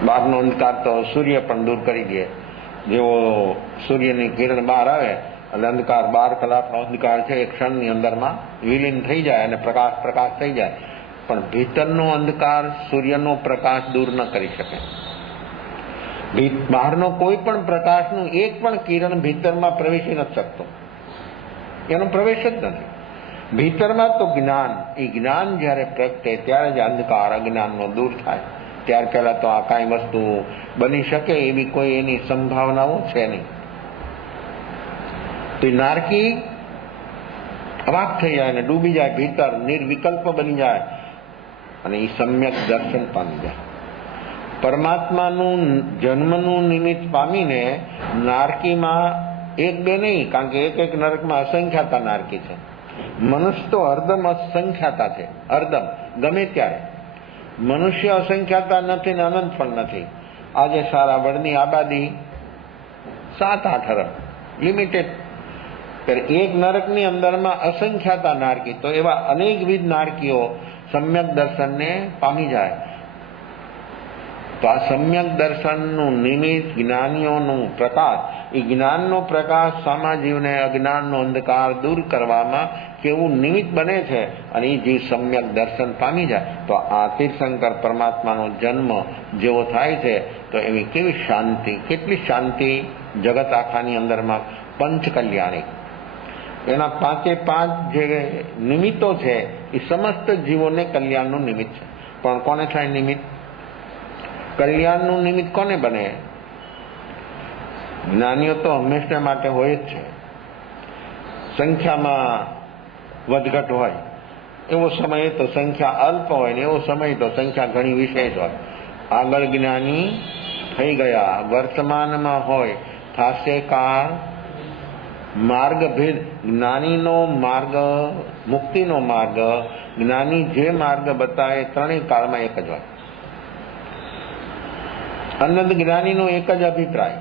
બહારનો અંધકાર તો સૂર્ય પણ દૂર કરી દે. જેવો સૂર્યની કિરણ બહાર આવે એટલે અંધકાર 12 કલાકનો અંધકાર છે એ ક્ષણની અંદરમાં વિલીન થઈ જાય અને પ્રકાશ થઈ જાય. પણ ભીતરનો અંધકાર સૂર્યનો પ્રકાશ દૂર ન કરી શકે. બહારનો કોઈ પણ પ્રકાશનું એક પણ કિરણ ભીતરમાં પ્રવેશી નથી શકતો, એનો પ્રવેશ જ નથી. ભીતરમાં તો જ્ઞાન, એ જ્ઞાન જયારે પ્રગટે ત્યારે જ અંધકાર અજ્ઞાનનો દૂર થાય. ત્યાર પહેલા તો આ કાંઈ વસ્તુ બની શકે એવી કોઈ એની સંભાવનાઓ છે નહીં. તો નારકી અવાક થઈ જાય અને ડૂબી જાય ભીતર, નિર્વિકલ્પ બની જાય અને એ સમ્યક દર્શન પામી જાય. પરમાત્માનું જન્મનું નિમિત્ત પામીને નારકીમાં એક બે નહીં, કારણ કે એક નરકમાં અસંખ્યાતા નારકી છે. મનુષ્ય તો અર્ધમ અસંખ્યાતા છે, અર્ધમ ગમે ત્યારે. મનુષ્ય અસંખ્યાતા નથી ને અનંત પણ નથી. આજે સારા વડની આબાદી 7-8 અરબ લિમિટેડ. એક નરકની અંદરમાં અસંખ્યાતા નારકી, તો એવા અનેકવિધ નારકીઓ સમ્યક દર્શનને પામી જાય. તો આ સમ્યક દર્શનનું નિમિત્ત જ્ઞાનીઓનું પ્રકાશ, એ જ્ઞાનનો પ્રકાશ સામાજીવને અજ્ઞાનનો અંધકાર દૂર કરવામાં કેવું નિમિત્ત બને છે અને એ જીવ સમ્યક દર્શન પામી જાય. તો આ તીર્થંકર પરમાત્માનો જન્મ જેવો થાય છે તો એવી કેવી શાંતિ, કેટલી શાંતિ જગત આખાની અંદરમાં. પંચ કલ્યાણી એના 5 જે નિમિત્તો છે એ સમસ્ત જીવોને કલ્યાણનું નિમિત્ત છે. પણ કોને થાય નિમિત્ત? કલ્યાણનું નિમિત્ત કોને બને? જ્ઞાનીઓ તો હંમેશા માટે હોય જ છે. સંખ્યામાં વધઘટ હોય, એવો સમય તો સંખ્યા અલ્પ હોય ને એવો સમય તો સંખ્યા ઘણી વિશેષ હોય. આગળ જ્ઞાની થઈ ગયા, વર્તમાનમાં હોય, થાશે કાળ માર્ગભેદ. જ્ઞાનીનો માર્ગ, મુક્તિનો માર્ગ, જ્ઞાની જે માર્ગ બતાવે ત્રણેય કાળમાં એક જ હોય. અનંત જ્ઞાનીનો એક જ અભિપ્રાય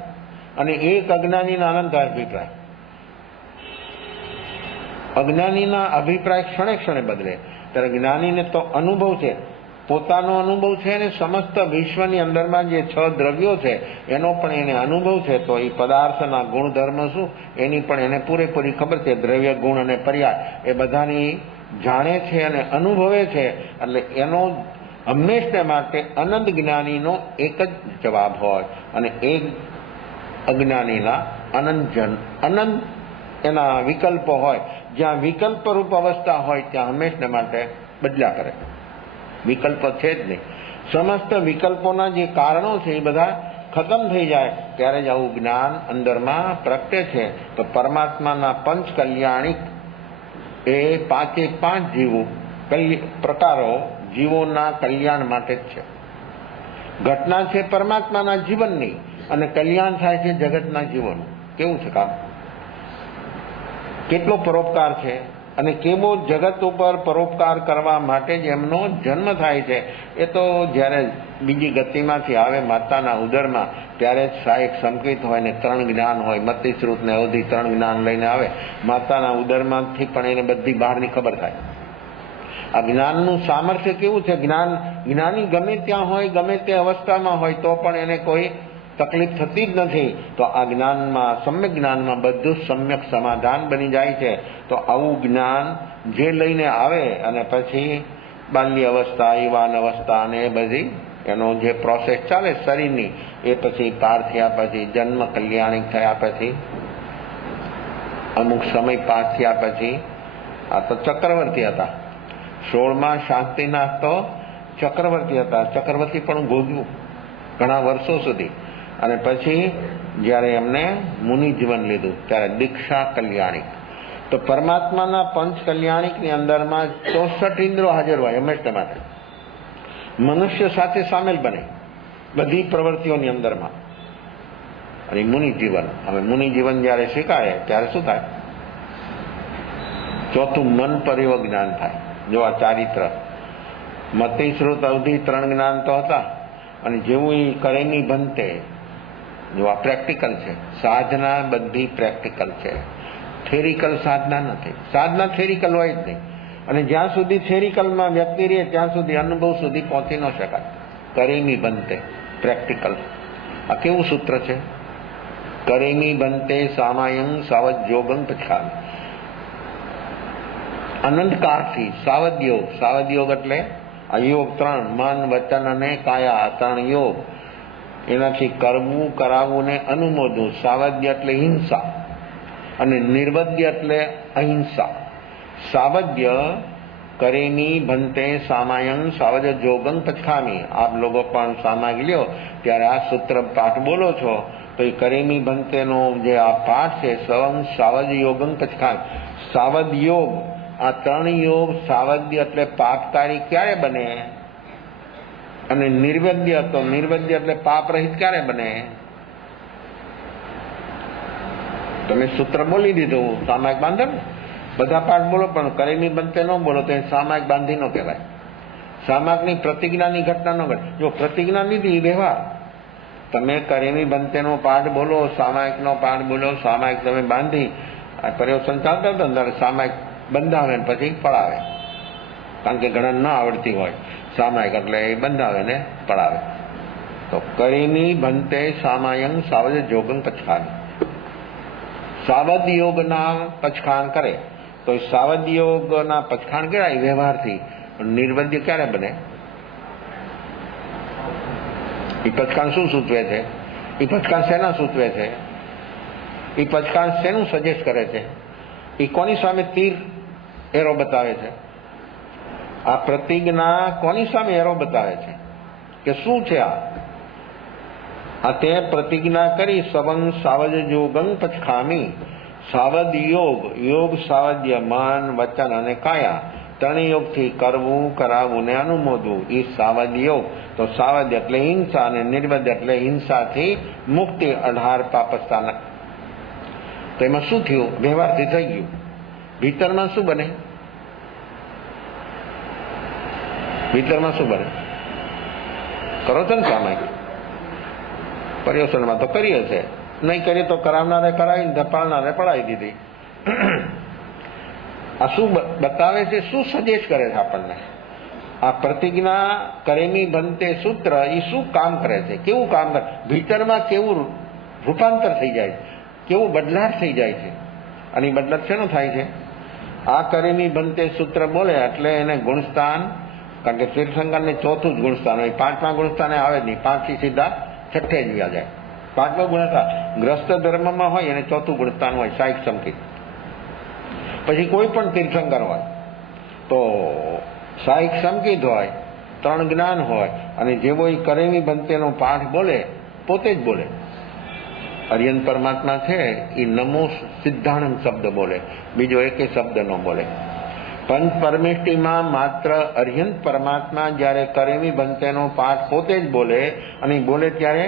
અને એક અજ્ઞાનીના અનંત અભિપ્રાય. અજ્ઞાનીના અભિપ્રાય ક્ષણે ક્ષણે બદલે, ત્યારે જ્ઞાનીને તો અનુભવ છે, પોતાનો અનુભવ છે ને સમસ્ત વિશ્વની અંદરમાં જે 6 દ્રવ્યો છે એનો પણ એને અનુભવ છે. તો એ પદાર્થના ગુણધર્મ શું એની પણ એને પૂરેપૂરી ખબર છે. દ્રવ્ય, ગુણ અને પર્યાય એ બધાની જાણે છે અને અનુભવે છે. એટલે એનો હંમેશા માટે અનંત જ્ઞાનીનો એક જ જવાબ હોય અને એક અજ્ઞાનીના અનંત એના વિકલ્પો હોય. જ્યાં વિકલ્પ રૂપ અવસ્થા હોય ત્યાં હંમેશા માટે બદલ્યા કરે, વિકલ્પ છે જ નહીં. સમસ્ત વિકલ્પોના જે કારણો છે એ બધા ખતમ થઈ જાય ત્યારે જ આવું જ્ઞાન અંદરમાં પ્રગટે છે. તો પરમાત્માના પંચ કલ્યાણિક એ 5 જીવો પ્રકારો જીવોના કલ્યાણ માટે જ છે. ઘટના છે પરમાત્માના જીવનની અને કલ્યાણ થાય છે જગતના જીવોનું. કેવું છે કામ? કેટલો પરોપકાર છે અને કેવો જગત ઉપર પરોપકાર કરવા માટે જ એમનો જન્મ થાય છે. એ તો જ્યારે બીજી ગતિમાંથી આવે માતાના ઉદરમાં ત્યારે જ સહાયક સંકેત હોય ને 3 જ્ઞાન હોય, મતિ શ્રુત ને અવધિ 3 જ્ઞાન લઈને આવે. માતાના ઉદરમાંથી પણ એને બધી બહારની ખબર થાય. આ જ્ઞાનનું સામર્થ્ય કેવું છે? જ્ઞાની ગમે ત્યાં હોય, ગમે તે અવસ્થામાં હોય તો પણ એને કોઈ તકલીફ થતી જ નથી. તો આ જ્ઞાનમાં, સમ્યક જ્ઞાનમાં બધું સમ્યક સમાધાન બની જાય છે. તો આવું જ્ઞાન જે લઈને આવે અને પછી બાલ્ય અવસ્થા, યુવાન અવસ્થા અને એ બધી એનો જે પ્રોસેસ ચાલે શરીરની, એ પછી પાર થયા પછી જન્મ કલ્યાણિક થયા પછી અમુક સમય પાસ થયા પછી આ તો ચક્રવર્તી હતા. 16મા શાંતિનાથ તો ચક્રવર્તી હતા. ચક્રવર્તી પણ ભોગ્યું ઘણા વર્ષો સુધી. અને પછી જ્યારે એમને મુનિ જીવન લીધું ત્યારે દીક્ષા કલ્યાણિક. તો પરમાત્માના પંચ કલ્યાણિકની અંદરમાં 64 ઇન્દ્રિયો હાજર હોય હંમેશા માટે. મનુષ્ય સાથે સામેલ બને બધી પ્રવૃત્તિઓની અંદરમાં. અને મુનિ જીવન, હવે મુનિ જીવન જ્યારે સ્વીકારે ત્યારે શું થાય? ચોથું મન પરયો જ્ઞાન થાય. જો આ ચારિત્ર, મતિ શ્રુત અવધિ 3 જ્ઞાન તો હતા. અને જેવું એ કરેમી બનતે, જો આ પ્રેક્ટિકલ છે. સાધના બધી પ્રેક્ટિકલ છે, થેરિકલ સાધના નથી. સાધના થેરિકલ હોય જ નહીં. અને જ્યાં સુધી થેરિકલમાં વ્યક્તિ રહે ત્યાં સુધી અનુભવ સુધી પહોંચી ન શકાય. કરેમી બનતે, પ્રેક્ટિકલ. આ કેવું સૂત્ર છે? કરેમી બનતે સામાયં સાવજ યોગં પછામી. અનંતકાળથી સાવધ યોગ. સાવધ યોગ એટલે આ યોગ 3, મન વચન અને કાયા, 3 યોગ. એનાથી કરવું, કરાવવું ને અનુમોદવું. સાવધ્ય એટલે હિંસા અને નિર્વધ્ય એટલે અહિંસા. સાવધ્ય કરેમી ભંતે સામાયં સાવજ જોગં પચખામી. આપ લોકો પણ સામાયિક લ્યો ત્યારે આ સૂત્ર પાઠ બોલો છો તો એ કરેમી ભંતેનો જે આ પાઠ છે, સવં સાવજ યોગં પચખામી. સાવધ યોગ, આ 3 યોગ. સાવધ્ય એટલે પાપકારી ક્યારે બને? અને નિર્વધ્ય, તો નિર્વધ્ય એટલે પાપ રહિત ક્યારે બને? તમે સૂત્ર બોલી દીધું, સામાયિક બાંધો ને. બધા પાઠ બોલો પણ કરેમી બનતે ન બોલો તો એ સામાયિક બાંધી ન કહેવાય. સામાયિકની પ્રતિજ્ઞાની ઘટના ન ઘટે. જો પ્રતિજ્ઞા લીધી વ્યવહાર, તમે કરેમી બનતેનો પાઠ બોલો, સામાયિકનો પાઠ બોલો, સામાયિક તમે બાંધી પર્યવસન ચાલતા હતા અંદર સામાયિક બંધાવે ને પછી પડાવે. કારણ કે ઘણા ન આવડતી હોય સામાયિક, એટલે એ બંધાવે ને પડાવે. તો કરેમી બનતે સામાયં સાવજ જોગં પચખામી. સાવધ યોગના પચખાણ કરે તો સાવધ યોગના પચખાણ કરાય વ્યવહારથી. નિર્વધ્ય ક્યારે બને? એ પચખાણ શું સૂચવે છે? એ પચખાણ શેના સૂચવે છે? એ પચખાણ શેનું સજેસ્ટ કરે છે? એ કોની સામે તીર એરો બતાવે છે? આ પ્રતિજ્ઞા કોની સામે એરો બતાવે છે કે શું છે આ તે પ્રતિજ્ઞા કરી. સવં સાવજ યોગં પચખામી. સાવધ યોગ, યોગ સાવધ્ય, મન વચન અને કાયા, 3 યોગથી કરવું, કરાવવું ને અનુમોદવું. એ સાવધ યોગ. તો સાવધ એટલે હિંસા અને નિર્વધ એટલે હિંસાથી મુક્તિ, 18 પાપસ્થાનક. તો એમાં શું થયું? વ્યવહારથી થઈ ગયું. ભીતરમાં શું બને? ભીતરમાં શું બને? કરો છો ને સામાયિક પર્યવસનમાં તો કરીએ છે, નહીં કરીએ તો કરાવનારે કરાવીને ધપાળનારે પડાવી દીધી. આ શું બતાવે છે? શું સજેસ્ટ કરે છે આપણને? આ પ્રતિજ્ઞા કરેમી બનતે સૂત્ર એ શું કામ કરે છે? કેવું કામ કરે? ભીતરમાં કેવું રૂપાંતર થઈ જાય છે, કેવું બદલાટ થઈ જાય છે? અને એ બદલાટ શેનો થાય છે? આ કરેમી બનતે સૂત્ર બોલે એટલે એને ગુણસ્થાન, કારણ કે તીર્થંકરને 4થું જ ગુણસ્થાન હોય, 5મા ગુણસ્થાને આવે જ નહીં. 5 થી સીધા 6 જ વ્યા જાય. 5મો ગુણસ્થાન ગ્રસ્ત ધર્મમાં હોય એને 4થું ગુણસ્થાન હોય, સહાયક સંકેત. પછી કોઈ પણ તીર્થંકર હોય તો સહાયક સંકેત હોય, 3 જ્ઞાન હોય, અને જેવો એ કરેમી બનતેનો પાઠ બોલે પોતે જ બોલે. અર્યન પરમાત્મા છે એ નમો સિદ્ધાણમ શબ્દ બોલે, બીજો એકે શબ્દ ન બોલે. પંચ પરમેષ્ટિમાં માત્ર અર્યંત પરમાત્મા જ્યારે કરેમી બનતેનો પાઠ પોતે જ બોલે, અને બોલે ત્યારે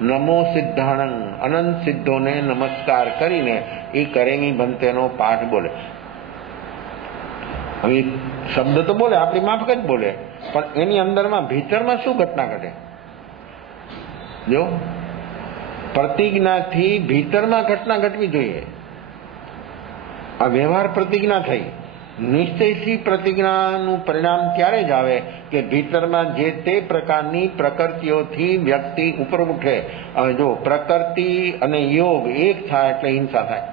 નમો સિદ્ધાણં, અનંત સિદ્ધોને નમસ્કાર કરીને એ કરેમી બનતેનો પાઠ બોલે. હવે શબ્દ તો બોલે, આપણી માફક જ બોલે, પણ એની અંદરમાં ભીતરમાં શું ઘટના ઘટે? જો પ્રતિજ્ઞાથી ભીતરમાં ઘટના ઘટવી જોઈએ. આ વ્યવહાર પ્રતિજ્ઞા થઈ. નિશ્ચયથી પ્રતિજ્ઞાનું પરિણામ ત્યારે જ આવે કે ભીતરમાં જે તે પ્રકારની પ્રકૃતિઓથી વ્યક્તિ ઉપર ઉઠે. હવે જો પ્રકૃતિ અને યોગ એક થાય એટલે હિંસા થાય.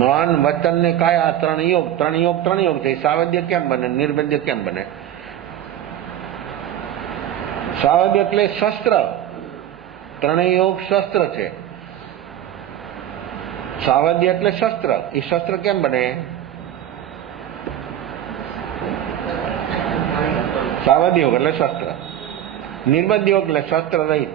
મન, વચન ને કાયા ત્રણ યોગ થઈ. સાવધ્ય કેમ બને? નિર્વધ્ય કેમ બને? સાવધ્ય એટલે શસ્ત્ર. ત્રણેય યોગ શસ્ત્ર છે. સાવધ્ય એટલે શસ્ત્ર. એ શસ્ત્ર કેમ બને? સાવધ્ય યોગ એટલે શસ્ત્ર, નિર્બદ્ધ યોગ એટલે શસ્ત્ર રહિત.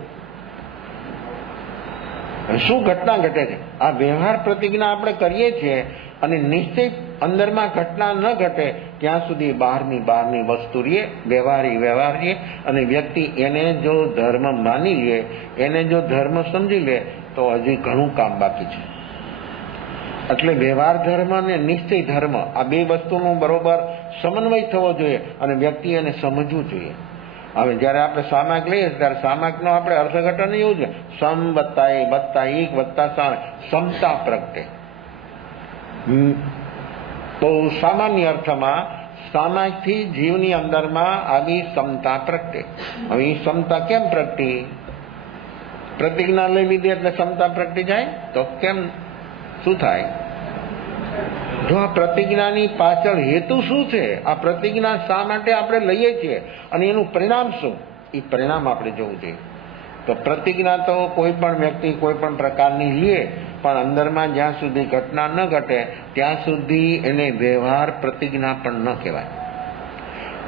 શું ઘટના ઘટે છે? આ વ્યવહાર પ્રતિજ્ઞા આપણે કરીએ છીએ અને નિશ્ચય અંદરમાં ઘટના ન ઘટે ત્યાં સુધી બહારની વસ્તુ રહીએ, વ્યવહાર રહીએ, અને વ્યક્તિ એને જો ધર્મ માની લે, એને જો ધર્મ સમજી લે તો હજી ઘણું કામ બાકી છે. એટલે વ્યવહાર ધર્મ અને નિશ્ચય ધર્મ આ બે વસ્તુનો બરોબર સમન્વય થવો જોઈએ અને વ્યક્તિ એને સમજવું જોઈએ. હવે જયારે આપણે સામાયિક લઈએ ત્યારે સામાયિકનો આપણે અર્થઘટન એવું છે, સમ વત્તા એક વત્તા એક વત્તા સામાયિક, સમતા પ્રગટે. તો સામાન્ય અર્થમાં સામાયિકથી જીવની અંદરમાં આવી સમતા પ્રગટે. હવે એ સમતા કેમ પ્રગટી? પ્રતિજ્ઞા લઈ લીધી એટલે સમતા પ્રગટી જાય? તો કેમ, શું થાય? જો આ પ્રતિજ્ઞાની પાછળ હેતુ શું છે, આ પ્રતિજ્ઞા શા માટે આપણે લઈએ છીએ અને એનું પરિણામ શું, એ પરિણામ આપણે જોવું જોઈએ. તો પ્રતિજ્ઞા તો કોઈ પણ વ્યક્તિ કોઈ પણ પ્રકારની લે, પણ અંદરમાં જ્યાં સુધી ઘટના ન ઘટે ત્યાં સુધી એને વ્યવહાર પ્રતિજ્ઞા પણ ન કહેવાય.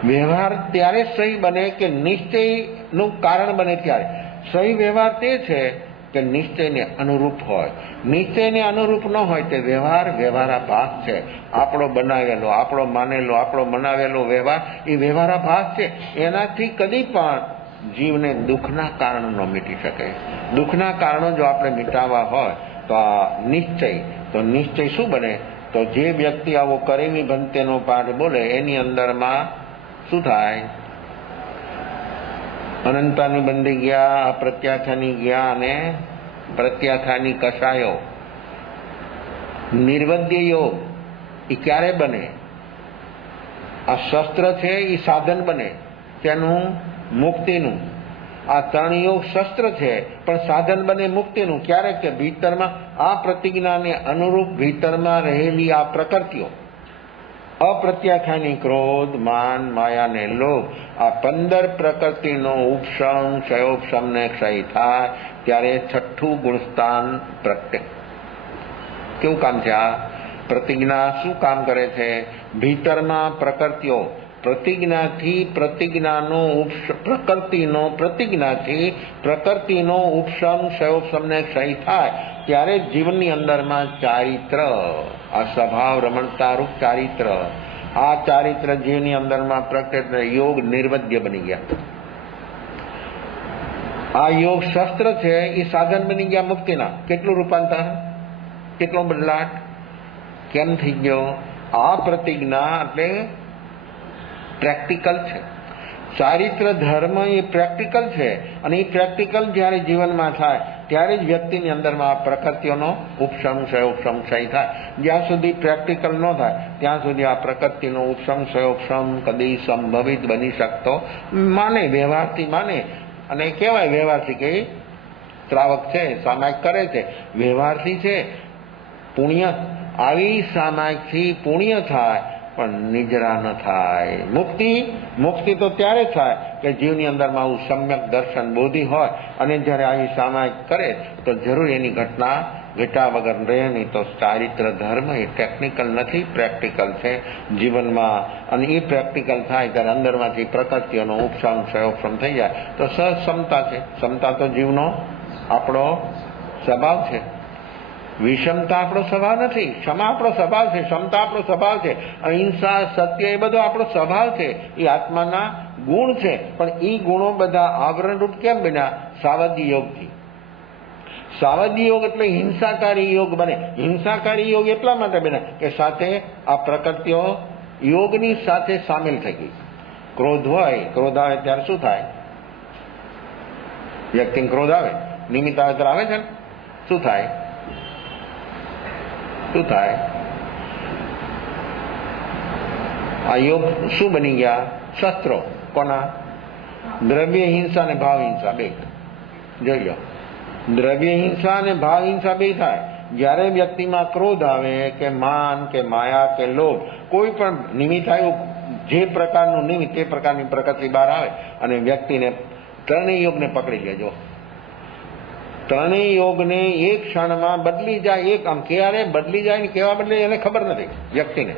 વ્યવહાર ત્યારે સહી બને કે નિશ્ચયનું કારણ બને ત્યારે. સહી વ્યવહાર તે છે કે નિશ્ચયને અનુરૂપ હોય. નિશ્ચયને અનુરૂપ ન હોય તે વ્યવહારાભાસ છે. આપણો બનાવેલો, આપણો માનેલો, આપણો મનાવેલો વ્યવહાર એ વ્યવહારાભાસ છે. એનાથી કદી પણ જીવને દુઃખના કારણો ન મીટી શકે. દુઃખના કારણો જો આપણે મીટાવવા હોય તો આ નિશ્ચય શું બને? તો જે વ્યક્તિ આવો કરેવી ભંતેનો પાઠ બોલે એની અંદરમાં શું થાય? અનંતાની બંધી ગયા, અપ્રત્યાખ્યાની ગયા અને પ્રત્યાખ્યાની કસાયો. નિર્વદ્ય યોગ એ ક્યારે બને? આ શસ્ત્ર છે એ સાધન બને તેનું મુક્તિનું. આ ત્રણ યોગ શસ્ત્ર છે પણ સાધન બને મુક્તિનું. ક્યારે? કે ભીતરમાં આ પ્રતિજ્ઞાને અનુરૂપ ભીતરમાં રહેલી આ પ્રકૃતિઓ, અપ્રત્યાખ્યાની ક્રોધ, માન, માયા ને લોભ, આ 15 પ્રકૃતિનો ઉપશમ, ક્ષયોપશમ ને ક્ષય થાય ત્યારે છઠ્ઠું ગુણસ્થાન પ્રગટે. કેવું કામ છે આ? પ્રતિજ્ઞા શું કામ કરે છે? ભીતરમાં પ્રકૃતિઓ, પ્રતિજ્ઞાથી પ્રકૃતિનો ઉપશમ, ક્ષયોપશમ ને ક્ષય થાય ત્યારે જીવનની અંદરમાં ચારિત્ર, આ સ્વભાવ રમણતા રૂપ ચારિત્ર, આ ચારિત્ર જીવની અંદરમાં પ્રગટે. યોગ નિર્વદ્ય બની ગયા. આ યોગ શસ્ત્ર છે એ સાધન બની ગયા મુક્તિના. કેટલું રૂપાંતર, કેટલો બદલાટ, કેમ થઈ ગયો? આ પ્રતિજ્ઞા એટલે પ્રેક્ટિકલ છે. ચારિત્ર ધર્મ એ પ્રેક્ટિકલ છે અને એ પ્રેક્ટિકલ જ્યારે જીવનમાં થાય ત્યારે જ વ્યક્તિની અંદરમાં આ પ્રકૃતિઓનો ઉપશમ, ક્ષયોપશમ, ક્ષય થાય. જ્યાં સુધી પ્રેક્ટિકલ ન થાય ત્યાં સુધી આ પ્રકૃતિનો ઉપશમ, ક્ષયોપશમ કદી સંભવિત બની શકતો માને, વ્યવહારથી માને. અને કહેવાય વ્યવહારથી કે શ્રાવક છે, સામાયિક કરે છે, વ્યવહારથી છે. પુણ્ય આવી સામાયિકથી પુણ્ય થાય પણ નિજરા ન થાય. મુક્તિ તો ત્યારે થાય કે જીવની અંદરમાં આવું સમ્યક દર્શન બોધિ હોય અને જ્યારે આવી સામાયિક કરે તો જરૂર એની ઘટના ઘટા વગર રહે નહીં. તો ચારિત્ર ધર્મ એ ટેકનિકલ નથી, પ્રેક્ટિકલ છે જીવનમાં. અને એ પ્રેક્ટિકલ થાય ત્યારે અંદરમાંથી પ્રકૃતિઓનો ઉપશમ, ક્ષયોપશમ થઈ જાય તો સહજ સમતા છે. સમતા તો જીવનો આપણો સ્વભાવ છે. વિષમતા આપણો સ્વભાવ નથી. ક્ષમા આપણો સ્વભાવ છે, ક્ષમતા આપણો સ્વભાવ છે, અહિંસા, સત્ય એ બધો આપણો સ્વભાવ છે. એ આત્માના ગુણ છે. પણ એ ગુણો બધા આવરણરૂપ કેમ બન્યા? સાવધ્ય યોગથી. સાવધ યોગ એટલે હિંસાકારી યોગ બને. હિંસાકારી યોગ એટલા માટે બને કે સાથે આ પ્રકૃતિઓ યોગની સાથે સામેલ થઈ ગઈ. ક્રોધ આવે ત્યારે શું થાય? વ્યક્તિને ક્રોધ આવે, નિમિત્ત આવે ત્યારે આવે છે ને, શું થાય? આ યોગ શું બની ગયા? શસ્ત્રો. કોના? દ્રવ્ય હિંસા અને ભાવ હિંસા બે. જોઈ લો, દ્રવ્ય હિંસા અને ભાવ હિંસા બે થાય. જ્યારે વ્યક્તિમાં ક્રોધ આવે કે માન કે માયા કે લોભ, કોઈ પણ નિમિત્ત આવ્યું, જે પ્રકારનું નિમિત્ત તે પ્રકારની પ્રકૃતિ બહાર આવે અને વ્યક્તિને ત્રણેય યોગને પકડી લેજો. ત્રણેય યોગને એક ક્ષણમાં બદલી જાય. એક આમ ક્યારે બદલી જાય ને કેવા બદલે એને ખબર નથી વ્યક્તિને.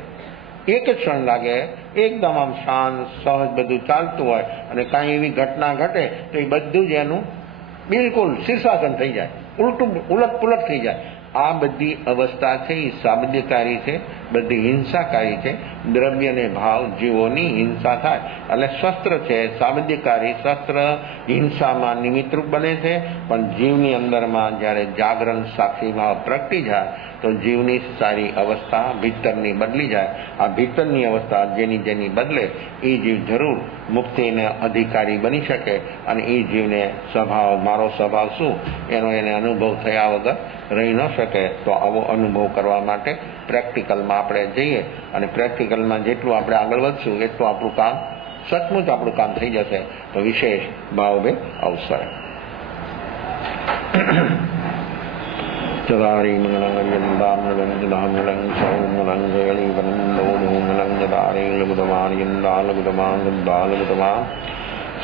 એક જ ક્ષણ લાગે, એકદમ આમ શાંત સહજ બધું ચાલતું હોય અને કાંઈ એવી ઘટના ઘટે તો એ બધું જ એનું બિલકુલ શીર્ષાસન થઈ જાય, ઉલટ પુલટ થઈ જાય. આ બધી અવસ્થા છે એ સાબદ્યકારી છે, બધી હિંસાકારી છે. દ્રવ્ય અને ભાવ જીવોની હિંસા થાય એટલે શસ્ત્ર છે સાબદ્યકારી. શસ્ત્ર હિંસામાં નિમિત્તરૂપ બને છે, પણ જીવની અંદરમાં જ્યારે જાગરણ સાક્ષી ભાવ પ્રગટી જાય તો જીવની સારી અવસ્થા ભીતરની બદલી જાય. આ ભીતરની અવસ્થા જેની બદલે એ જીવ જરૂર મુક્તિને અધિકારી બની શકે અને એ જીવને સ્વભાવ, મારો સ્વભાવ શું એનો એને અનુભવ થયા વગર રહી ન શકે. તો આવો અનુભવ કરવા માટે પ્રેક્ટિકલમાં આપણે જઈએ અને પ્રેક્ટિકલમાં જેટલું આપણે આગળ વધશું એટલું આપણું કામ, સચમુચ આપણું કામ થઈ જશે. તો વિશેષ ભાવભે અવસર. ચદારી મંગલંગયંદામલંગદામલંગ સૌમલંગયલીવનંદોમલંગદારી લઘુદમાર્યંદાલઘુદમાંગદાલઘુદમા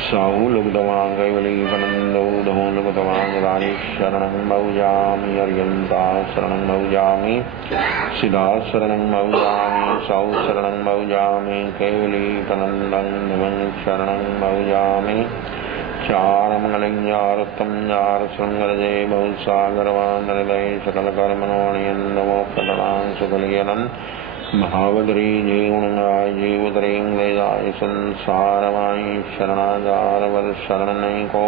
સૌલઘુદમાંગયલીવનંદોદહોલઘુદમાંગદારી શરણં મૌજામિ અર્યંતા શરણં મૌજામિ સિદ્ધા શરણં મૌજામિ સૌ શરણં મૌજામિ કેવલીવનંદં નમં શરણં મૌજામિ ચારમંગલંજારસ્તમ યાર સંગરજે બહુસાગરવાનલય સકલ કર્મણોણિયન્દમોક્ષદણાં સુકલયનં ભાવદ્રી જીવણરાય જીવદ્રીં વેદાય સંસારમાય શરણાગારવર શરણૈકો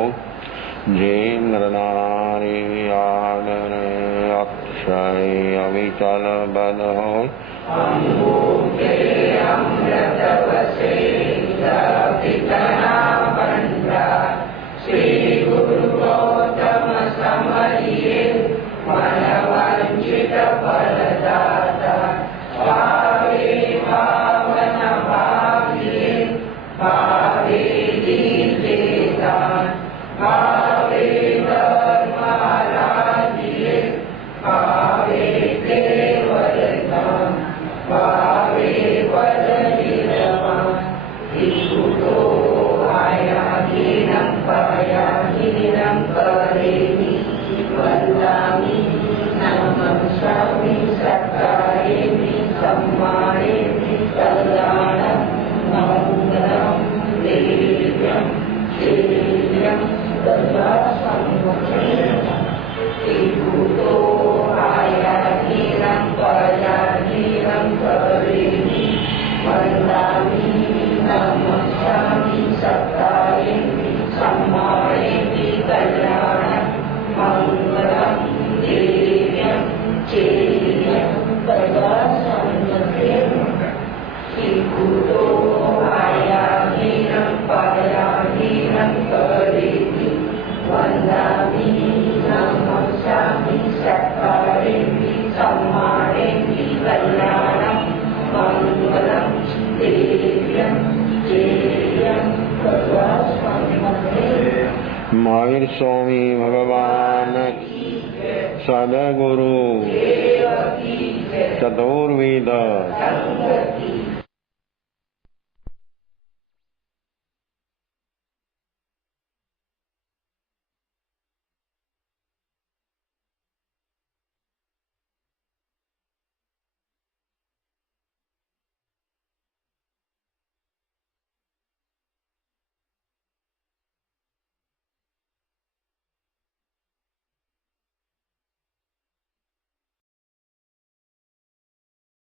જે નરનારીયાગરે અક્ષય અવિચલ બલ હોય શ્રી ગુરુ ગૌતમ સમરિયે મનવાંછિત ફલદાતા ભાવે ભાવન ભાવિયે ભાવે દીદેદાન ભાવે ધર્મારાધ્યે ભાવે દેવરદાન ભાવે વદનિર્વાણ ઈશુતો આયાધીનં પયાધીનં કરેમિ વંદામિ નમસ્કામિ સત્કારેમિ સમ્માનેમિ કલ્યાણં મંગલં દિવ્યં દિવ્યં તથા સંમુખેન ઈશુતો આયાધીનં પયાધીનં કરેમિ વંદામિ નમસ્કામિ સત્કારેમિ સમ્માનેમિ કલ્યાણં મંગલં દિવ્યં ચેયં તથા સંમુખેન ઈશુતો આયાધીનં પયાધીનં કરેમિ વંદામિ નમસ્કામિ સત્કારેમિ સમ્માનેમિ કલ્યાણં મંગલં દિવ્યં ચેયં તથા સંમુખેન. મહાવીર સ્વામી ભગવાન સદગુરુ ચતુર્વેદ